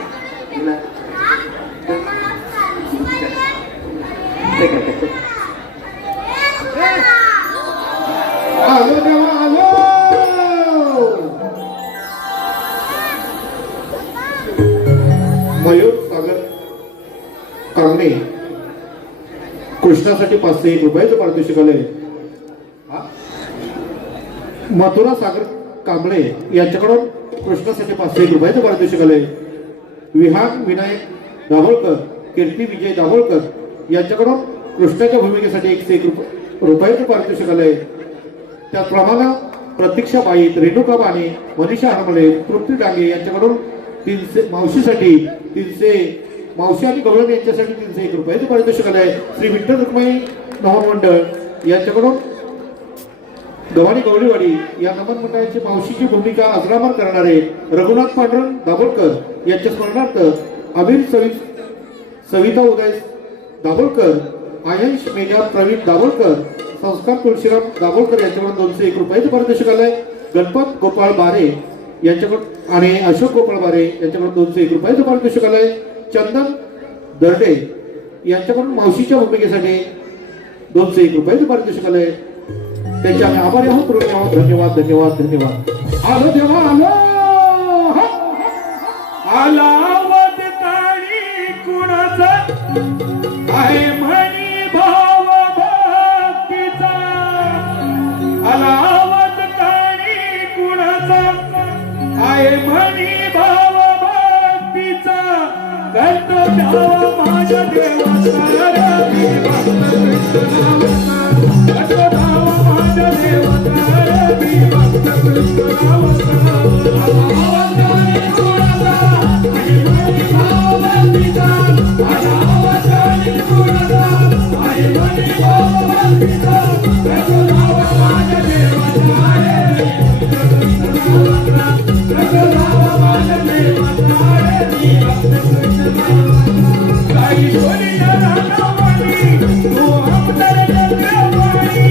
आलो देवा आलो. मयूर सागर कांगणे कृष्णासाठी 501 रुपयाचं पारितोषिक आलंय. मथुरा सागर कांबळे यांच्याकडून कृष्णासाठी 501 रुपयाचं पारितोषिक आलंय. विहान विनायक दाभोळकर कीर्ती विजय दाभोळकर यांच्याकडून कृष्णाच्या भूमिकेसाठी 101 रुपयाचं पारितोषिक आलंय. त्याचप्रमाणे प्रतीक्षा बाईत रेणुका माने मनीषा हरमळे तृप्ती डांगे यांच्याकडून 300 मावशीसाठी 300 मावशी आणि गवळण यांच्यासाठी 301 रुपयाचं पारितोषिक आलंय. श्री विठ्ठल रुक्माई नवन मंडळ यांच्याकडून गव्हाणी गवळीवाडी या नमन मंडळाची मावशीची भूमिका अजरामर करणारे रघुनाथ पांडुरंग दाभोळकर यांच्या स्मरणार्थ अमीर सविता उदय दाभोळकर आयंश मेघा प्रवीण दाभोळकर संस्कार तुळशीराम दाभोळकर यांच्याकडून 201 रुपयाचं पारितोषिक आलंय. गणपत गोपाळ बारे यांच्याकडून आणि अशोक गोपाळ बारे यांच्याकडून 201 रुपयाचं पारितोषिक आलंय. चंदन दर्डे यांच्याकडून मावशीच्या भूमिकेसाठी 201 रुपयाचं पारितोषिक आलंय. त्यांचे आम्ही आभारी आहोत. ऋणी आहोत. धन्यवाद धन्यवाद धन्यवाद. आलो देवा आलो. आलावत काळी कुणाचा आहे म्हणी भाव भक्तीचा. आलावत काळी कुणाचा आहे म्हणी भाव भक्तीचा. करतो द्यावा माझ्या देवाचा रवी भक्त कृष्णावता. करतो द्यावा माझ्या देवाचा रवी भक्त कृष्णावता. आलावत काळी कुणाचा आहे म्हणी भाव भक्तीचा. आलावत काळी कुणाचा आहे म्हणी भाव भक्तीचा. करतो द्यावा माझ्या देवाचा रवी भक्त कृष्णावता. करतो द्यावा माझ्या देवाचा रवी भक्त कृष्णावता. काही सोनी नावानी तू आमदार जगवाणी.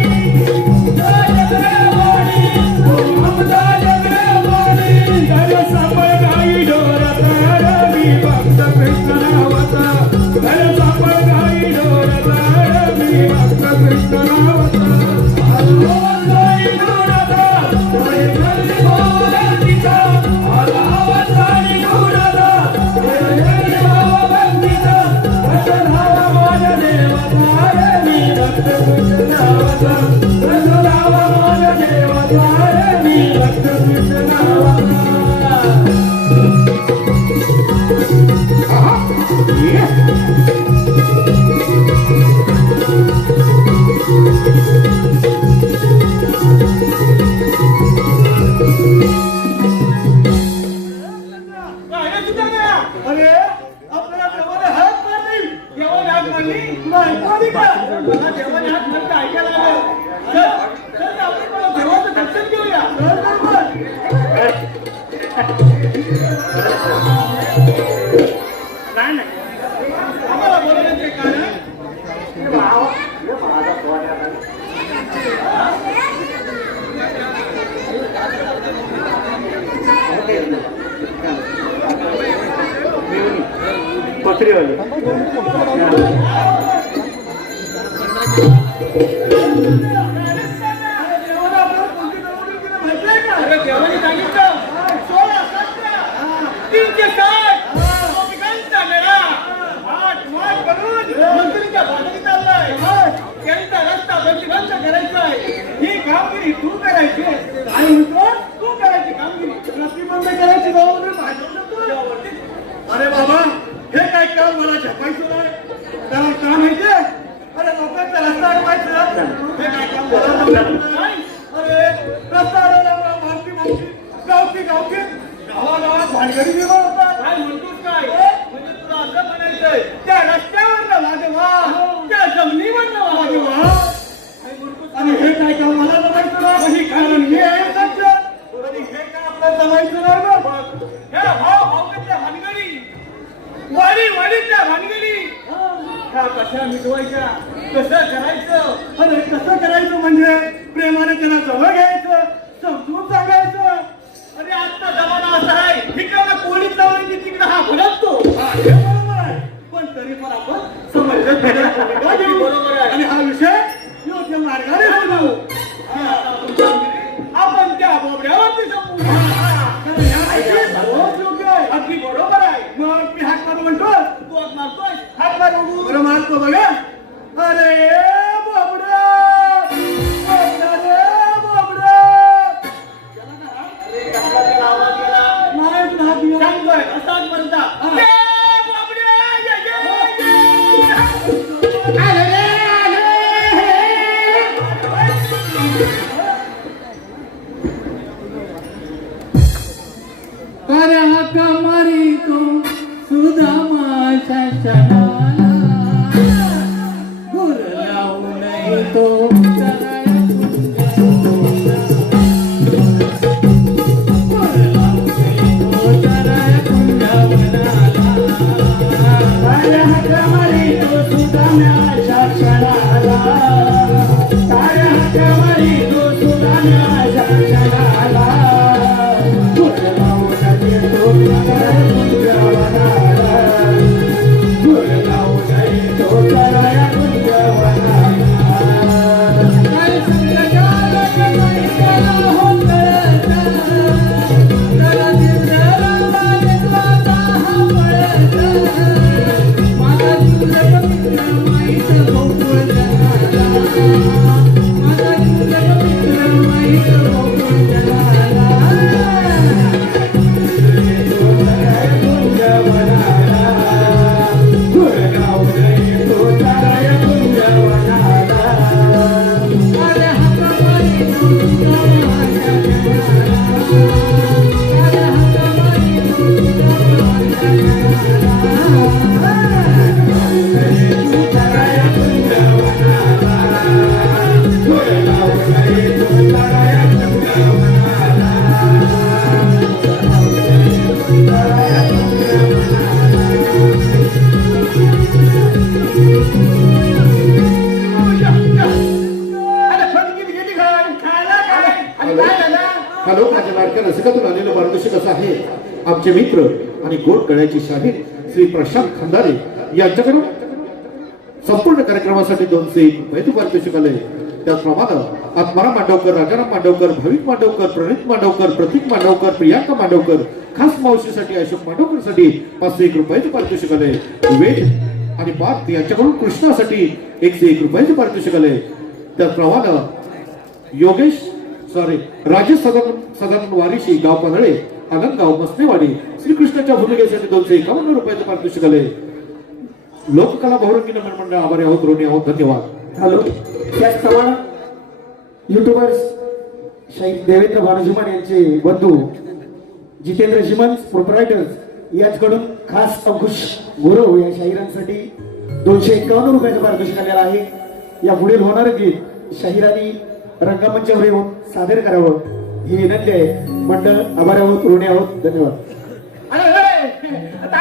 जगवाणी तू आमदार जगवाणी. घर सांभाळ गाई ढोराचा रवी भक्त कृष्णावता. घर सांभाळ गाई ढोराचा रवी भक्त कृष्णावता. आलो गाई ढोराचा वारणी भक्त कृष्णावा अरे आपल्याला देवाने हात मारली. देवाने हात मारली नाही कोणी का? मला देवाने हात मारली ऐकायला आलं. चल आपण मला देवाचं दर्शन घेऊया. नाही नाही आम्हाला बोलवण्याचे कारण पत्रीवाली अरे देवाने सांगितलं 16-17 गोपिकांचा मेळा आठ करून मंत्रीच्या बाजूने चाललाय. त्यांचा रस्ता प्रतिबंध करायचा आहे. ही कामगिरी तू करायची आणि म्हणतो तू करायची कामगिरी प्रतिबंध करायची भावने भाजवलं तू. अरे बाबा हे काय काम मला झपायचं नाही. त्याला काम माहितीये. अरे लोकांचा रस्ता अडवायचं हे काय काम मला जमलं नाही. अरे रस्ता अडवला मावशी गावठी गावागावात भानगडी निर्माण होतात. काय म्हणतोस काय म्हणजे तुला असं म्हणायचंय त्या रस्त्यावरनं वाजवा त्या जमिनीवरनं वाजवा आणि हे काय काम मला जमायचं नाही. कारण मी आहे सज्ज. आणि हे काय आपल्याला जमायचं नाही ना. ह्या भावकाच्या भानगडी वाडीच्या भानगडी ह्या कशा मिटवायच्या कसं करायचं अरे कसं करायचं म्हणजे प्रेमाने त्यांना जवळ घ्यायचं समजून सांगायचं. अरे आजचा जमाना असा आहे ठिकाणा कोणी चावली तिकडे हा भडकतो. हे बरोबर आहे. पण तरी पण आपण समजलं बरोबर आहे. आणि हा विषय योग्य मार्गाने सोडवू. आपण त्या बोबड्यावरती संपू. कारण ह्या गोष्टी सर्वच योग्य आहे. अगदी बरोबर आहे. मग मी हात मारू म्हणतो. तू आज मारतोय हात मार बघू. बरं मारतो बघा. अरे बोबडा बोबडा रे बोबडा. नाही तुला हात दिला. सांगतोय असाच म्हणता ये बोबड्या, ये. अरे हाका मारी तो सुदामाच्या क्षणाला गुर लावू नये तो हॅलो माझ्या लाडक्या रसिकातून आलेलं मार्गदर्शक असं आहे आमचे मित्र आणि गोड गळ्याची शाहीर श्री प्रशांत खंदारे यांच्याकडून संपूर्ण कार्यक्रमासाठी 201 रुपये पारितोषिक आले. त्याचप्रमाणे आत्माराम मांडवकर, राजाराम मांडवकर, भाविक मांडवकर, प्रणित मांडवकर, प्रतीक मांडवकर, प्रियांका मांडवकर, खास मावशीसाठी अशोक मांडवकरसाठी 501 रुपयाचे पारितोषिक आले. वेद आणि पार्थ यांच्याकडून कृष्णासाठी 101 रुपयाचे पारितोषिक आले. त्याचप्रमाणे योगेश राजेश सदानंद वारीशी गाव पनळे आनंदगाव मसनेवाडी श्रीकृष्णाच्या भूमिकेसाठी 251 रुपयाचं पारितोषिक आले. लोककला बहुरंगी नमन मंडळ आभारी आहोत, ऋणी आहोत, धन्यवाद. हॅलो, त्याचप्रमाणे युट्यूबर्स शाहीद देवेंद्र भानुजिमन यांचे बंधू जितेंद्र जिमन प्रोप्रायटर्स यांच्याकडून खास अंकुश गुरव या शाहिरांसाठी 251 रुपयाचं पारितोषिक आलेलं आहे. या पुढील होणारं गीत शाहिरांनी रंगमंचावर येऊन सादर करावं ही विनंती आहे. मंडळ आभारी आहोत, ऋणी आहोत, धन्यवाद. अरे काय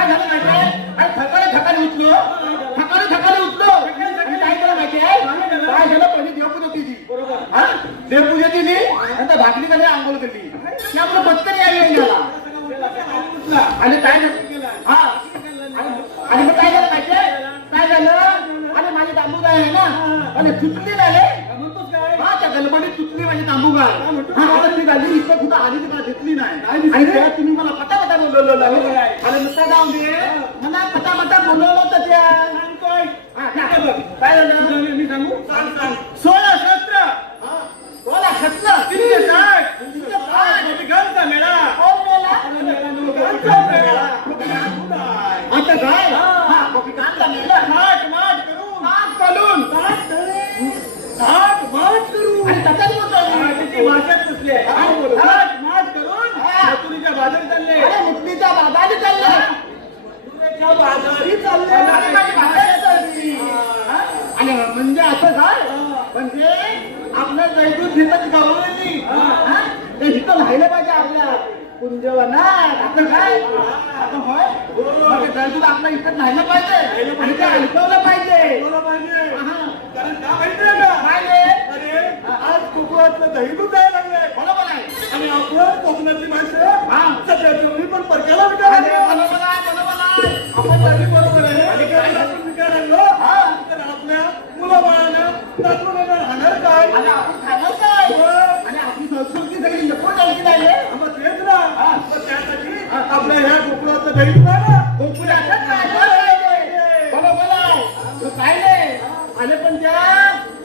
झालं माहिती आहे? अरे थकाने उठलो आणि काय केलं माहिती आहे? काय झालं, पहिली देवपूजा केली. हा? देवपूजा केली नंतर भाकरी कडे आंघोळ केली. त्यामुळे बत्तरी यायला गेला आणि काय झालं? हा आणि मग काय झालं माहिती आहे? काय झालं? अरे माझे तांबू आहे ना, आणि तुटली झाले. हा, त्या गलबडीत तुटली माझी तांबू गाय. हा, आता ती गाडी इथं कुठं आली ती मला दिसली नाही. आणि तेव्हा तुम्ही मला पटापटा बोलवलं. अरे नुसता जाऊन दे, मला पटापटा बोलवलं होतं त्या. हा, काय झालं मी सांगू? 16 शस्त्र 16 शस्त्र 360 मेळा. कोण मेळा? आता काय? हा, गोपिकांचा मेळा. माठ करून आणि त्याच्यात बोलतोय भाषेत नसले. माठ करून मथुरीच्या बाजारी चालले. अरे मुक्तीच्या बाजारी चालले. बाजारी चालले आणि म्हणजे असं काय? म्हणजे आपल्या जैतून हिथं गवळणी ते हिथं राहिलं पाहिजे आपल्या कुंजवनात. आपलं काय आता होय जैतून आपल्या इथं राहिलं पाहिजे आणि ते ऐकवलं पाहिजे. कारण का माहिती आहे का? पाहिजे. आज कोकणातलं दहीदूध द्यायला लागलंय. बरोबर आहे. आणि आपण कोकणातली माणसं हा. सध्या तुम्ही पण परक्याला विकायला अरे, लागलो. बरोबर आहे, बरोबर आहे. आपण तरी बरोबर आहे. आणि काय? आपण विकायला लागलो. तर आपल्या मुलाबाळांना नातवंडांना राहणार काय? आणि आपण खाणार काय? आणि आपली संस्कृती सगळी लपून जायची नाही रे. मग तेच ना. मग त्यासाठी आपल्या ह्या कोकणातलं दहीदूध आहे ना, गोकुळातच राहायचं. बरोबर आहे. तो काय नाही आले पण त्या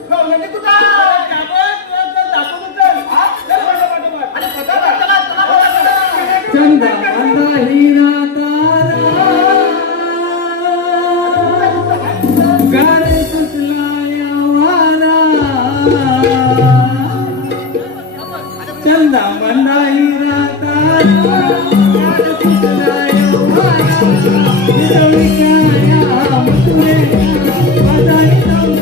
गवळणी तुझा आणि पटापट चला, चला, चला. चंदा मंदा हिरा तारा गारे सुटलाया वारा. चंदा मंदा हिरा तारा गारे सुटलाया वारा. विजविकाया मथुरेच्या बाजारी जाऊन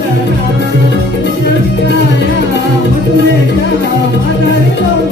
विजविकाया मथुरेच्या बाजारी जाऊन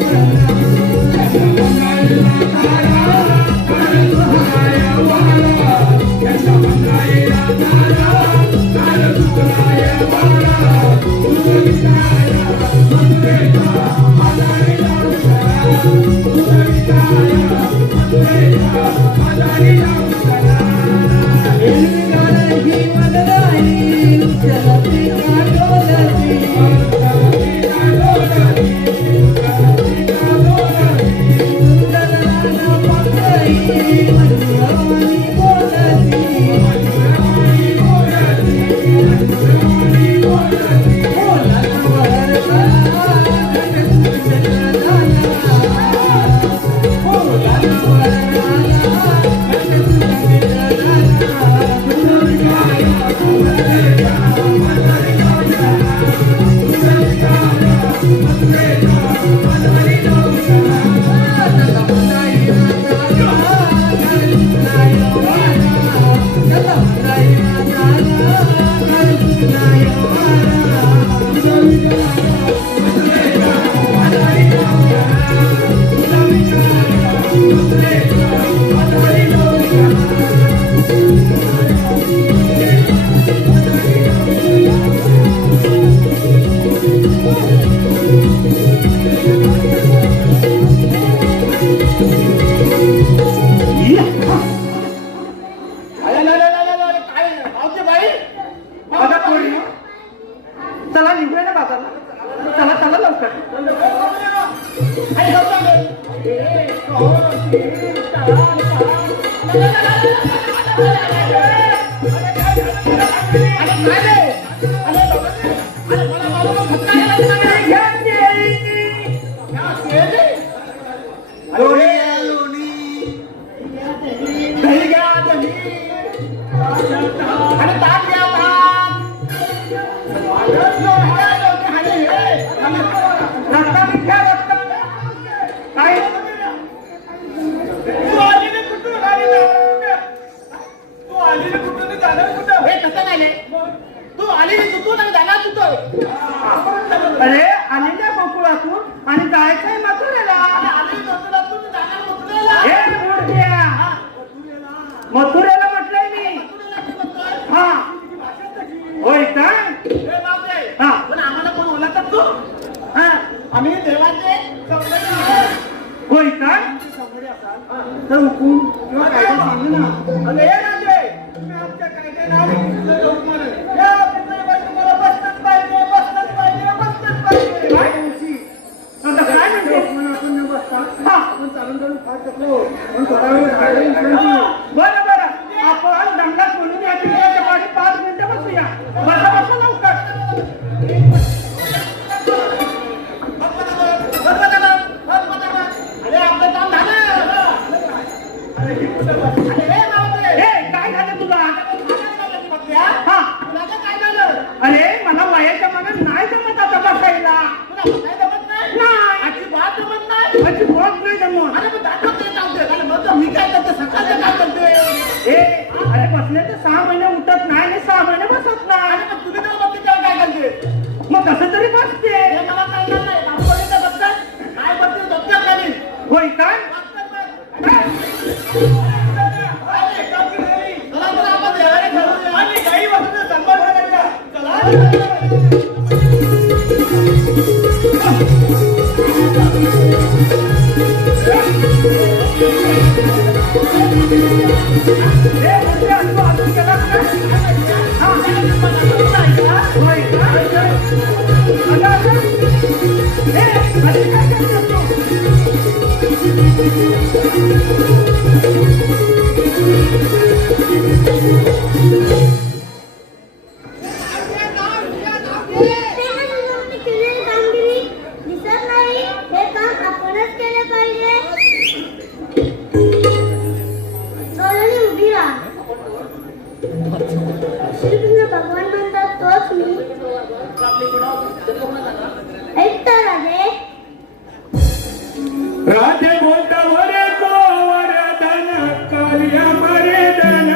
चला निघूया ना बाजारला. चला चला लवकर. लोणी घ्या, लोणी. दही घ्या, दही. आणि ताक घ्या, ताक. रक्तामीठ घ्या, रक्त. काय तू आली ना कुठून आली ना तू आली ना कुठून जाणार कुठं हे तसं नाही रे. तू आली चुकून आणि जाणार चुकतोय. अरे आलेल्या गोकुळातून आणि जायचंय मथुरेला. आली मथुरातून जाणार मथुरेला. हे मूर्त्या मथुरेला म्हटलंय मी. हा होय का? हे बापरे. हा. पण आम्हाला कोण ओळखतात तू? हा, आम्ही देवाचे सौंदर्य आहोत. होय का? तर हुकूम किंवा कायदा सांगू ना. अरे हे राजे तुम्ही आमच्या कायद्या नाव घेतलं जाऊ मला या पितळेबाई तुम्हाला बसतच पाहिजे बसतच पाहिजे बसतच पाहिजे काय? आता काय म्हणते? आपण न बसता हा. आपण चालून चालून फार शकलो पण थोडा वेळ राहिला बरं बरं आपण दंगा सोडून या पिंजऱ्याच्या पाठी 5 मिनिटं बसूया. बसा बसा लवकर. अरे आपलं काम झालं. अरे हे बापरे. ए काय झालं तुला? हा, तुला काय झालं? अरे मला वयाच्या मनात नाही जमत आता बसायला. तुला काय जमत नाही? नाही. अजिबात जमत नाही. माझी बोट नाही जमत. अरे मग दाखवत ते चालते. अरे मग मी काय करते सकाळचं काय करते? ए अरे बसले तर 6 महिने उठत नाही आणि 6 महिने बसत नाही. अरे मग तुम्ही तेव्हा बघते तेव्हा काय करते? मग कसं तरी बसते. हे मला कळलं नाही. बापूकडे बघतात काय बघते डॉक्टर खाली. होय काय? चला तर आपण देवाला ठरवूया. आणि काही वस्तू सांभाळ करायचा चला ए मुद्द्या तू अजून केला का? हा. होय का? अगं, ए अरे काय करतेस तू? केलेली कामगिरी दिसत नाही हे काम आपणच केले पाहिजे. सोनली उभी राहा. श्रीकृष्ण भगवान म्हणतात तोच मी. ऐकता राजे. राधे बोलता वरे गोवर्धन कार्य मर्दन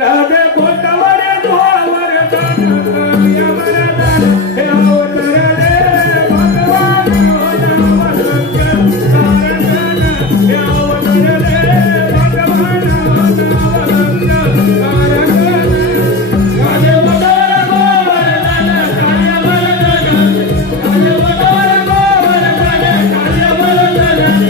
राधे बोलता वरे गोवर्धन कार्य मर्दन हे अवतरले भगवान नवरंग कारंगन हे अवतरले भगवान नवरंग कारंगन राधे बोलता गोवर्धन कार्य मर्दन राधे बोलता गोवर्धन कार्य मर्दन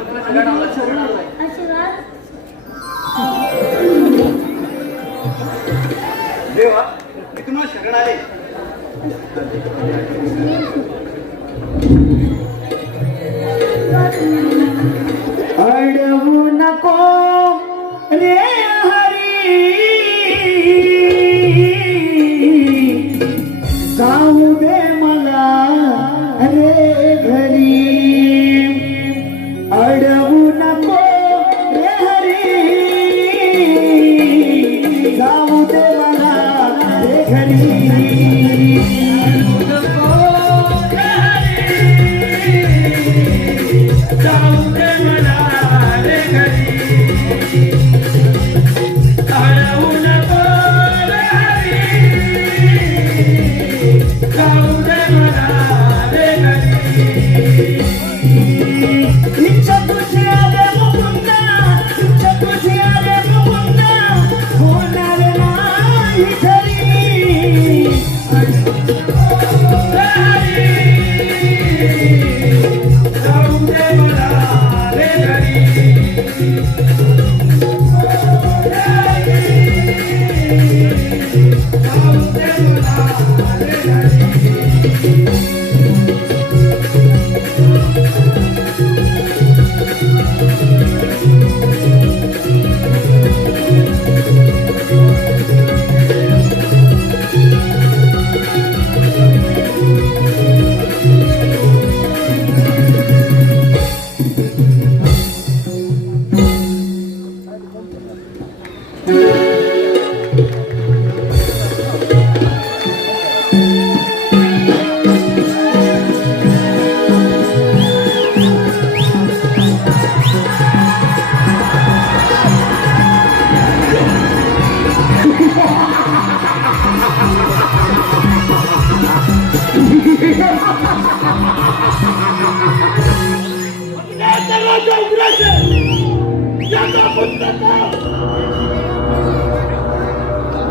आशीर्वाद देवा मी तुम्हाला शरण आले. अडवू नको रे हरी जाऊ दे मला रे घरी. अडवू नको रे हरी जाऊ दे मला रे घरी. इच्छा तुझी आले मुकुंदा, इच्छा तुझी आले मुकुंदा, होणार नाही खरी. जाऊ दे मला रे घरी. जाऊ दे मला रे घरी.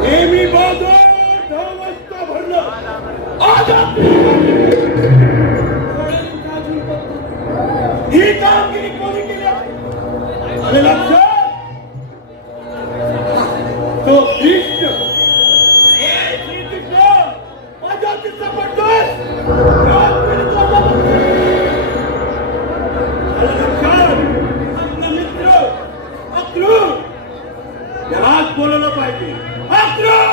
नेहमी बाजार वाजता भरलं. आज ही कामगिरी कोणी केली? आले लक्षात? तो कृष्ण. हे श्रीकृष्ण माझ्या तिचा पडतोय. आपला मित्र अक्रूर यालाच बोलवलं पाहिजे. अक्रूर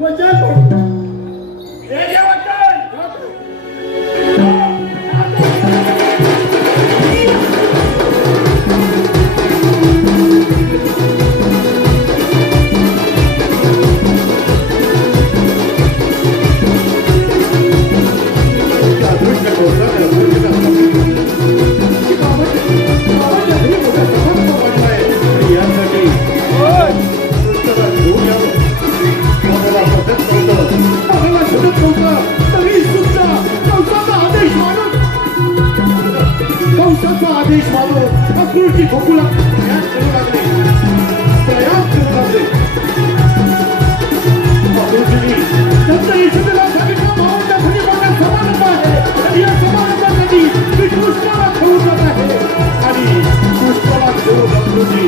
वचन करतो. हे घे वचन. अदृश्य डोंगरात रस्त्याची की बाबाच्या घरी मोठा समारंभ वाढलाय आणि यासाठी पुस्तकात घेऊन यावं. आम्हाला पटत नव्हतं, आम्हाला शोधत नव्हतं, तरी सुद्धा कंसाचा आदेश मानून अक्रूरची गोकुला प्रयास करू लागले. अक्रूरजींनी नंतर यशोदेला सांगितलं, भावांच्या घरी मोठा समारंभ आहे आणि या समारंभासाठी मी कृष्णाला घेऊन जात आहे. आणि कृष्णाला घेऊन अक्रूरजी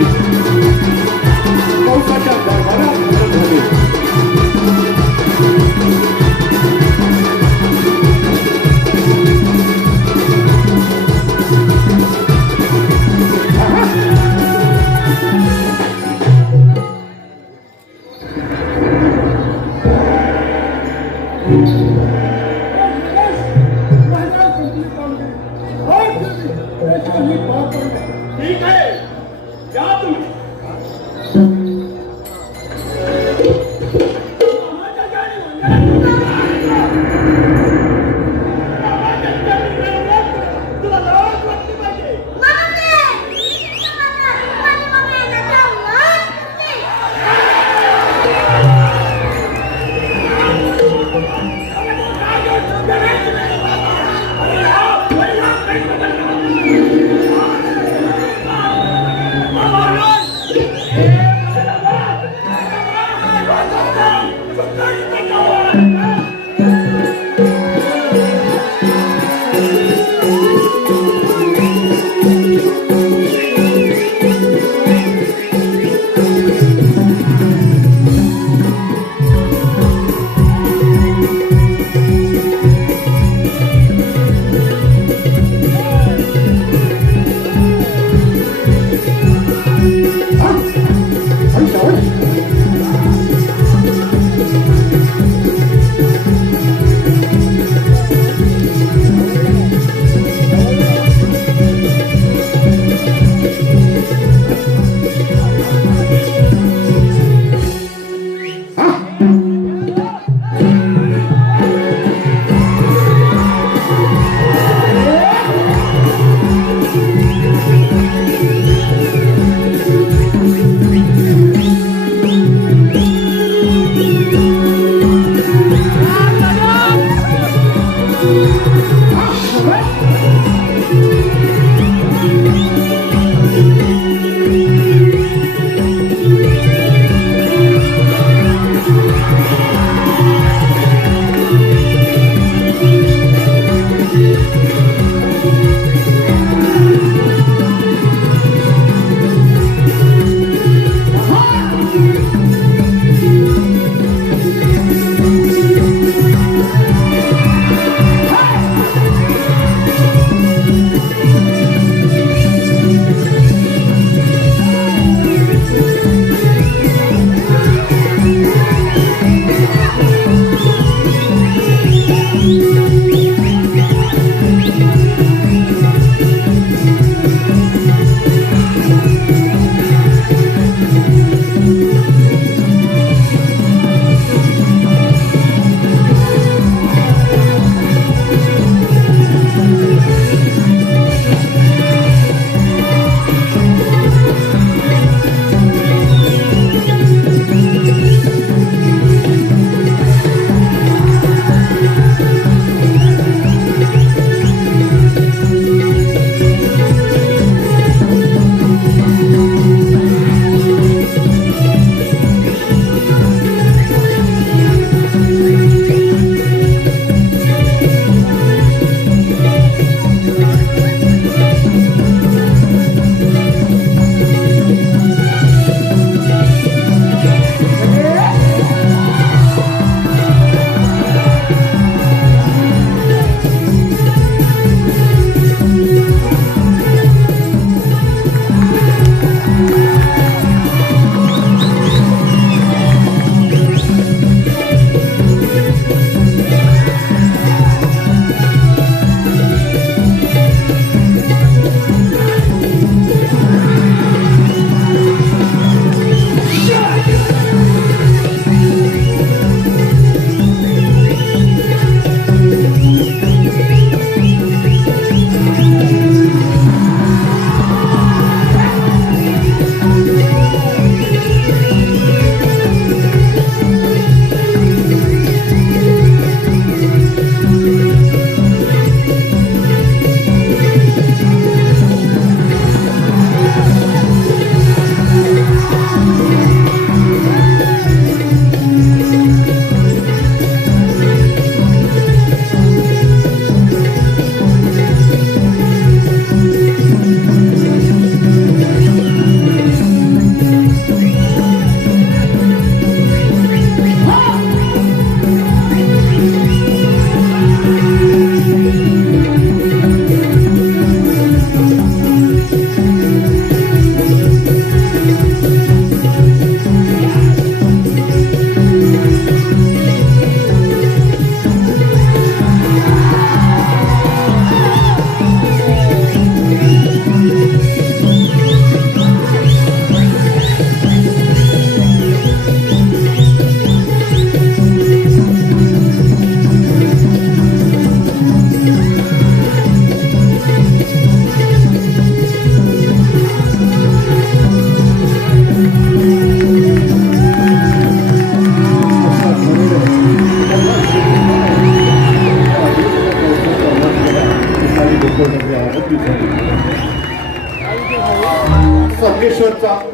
कंसाच्या दरबारात हजर झाले. ठीक आहे, या तुम्ही. तुला लाज वाटली पाहिजे.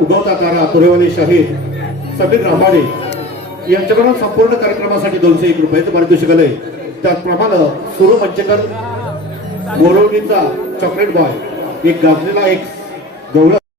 उगवता तारा तुरेवाले शाहीर समीर रामाडे यांच्याकडून संपूर्ण कार्यक्रमासाठी 201 रुपयाचं पारितोषिक आलंय. त्याचप्रमाणे सुरू मंचेकर बोरवणीचा चॉकलेट बॉय एक गाजलेला एक गवळण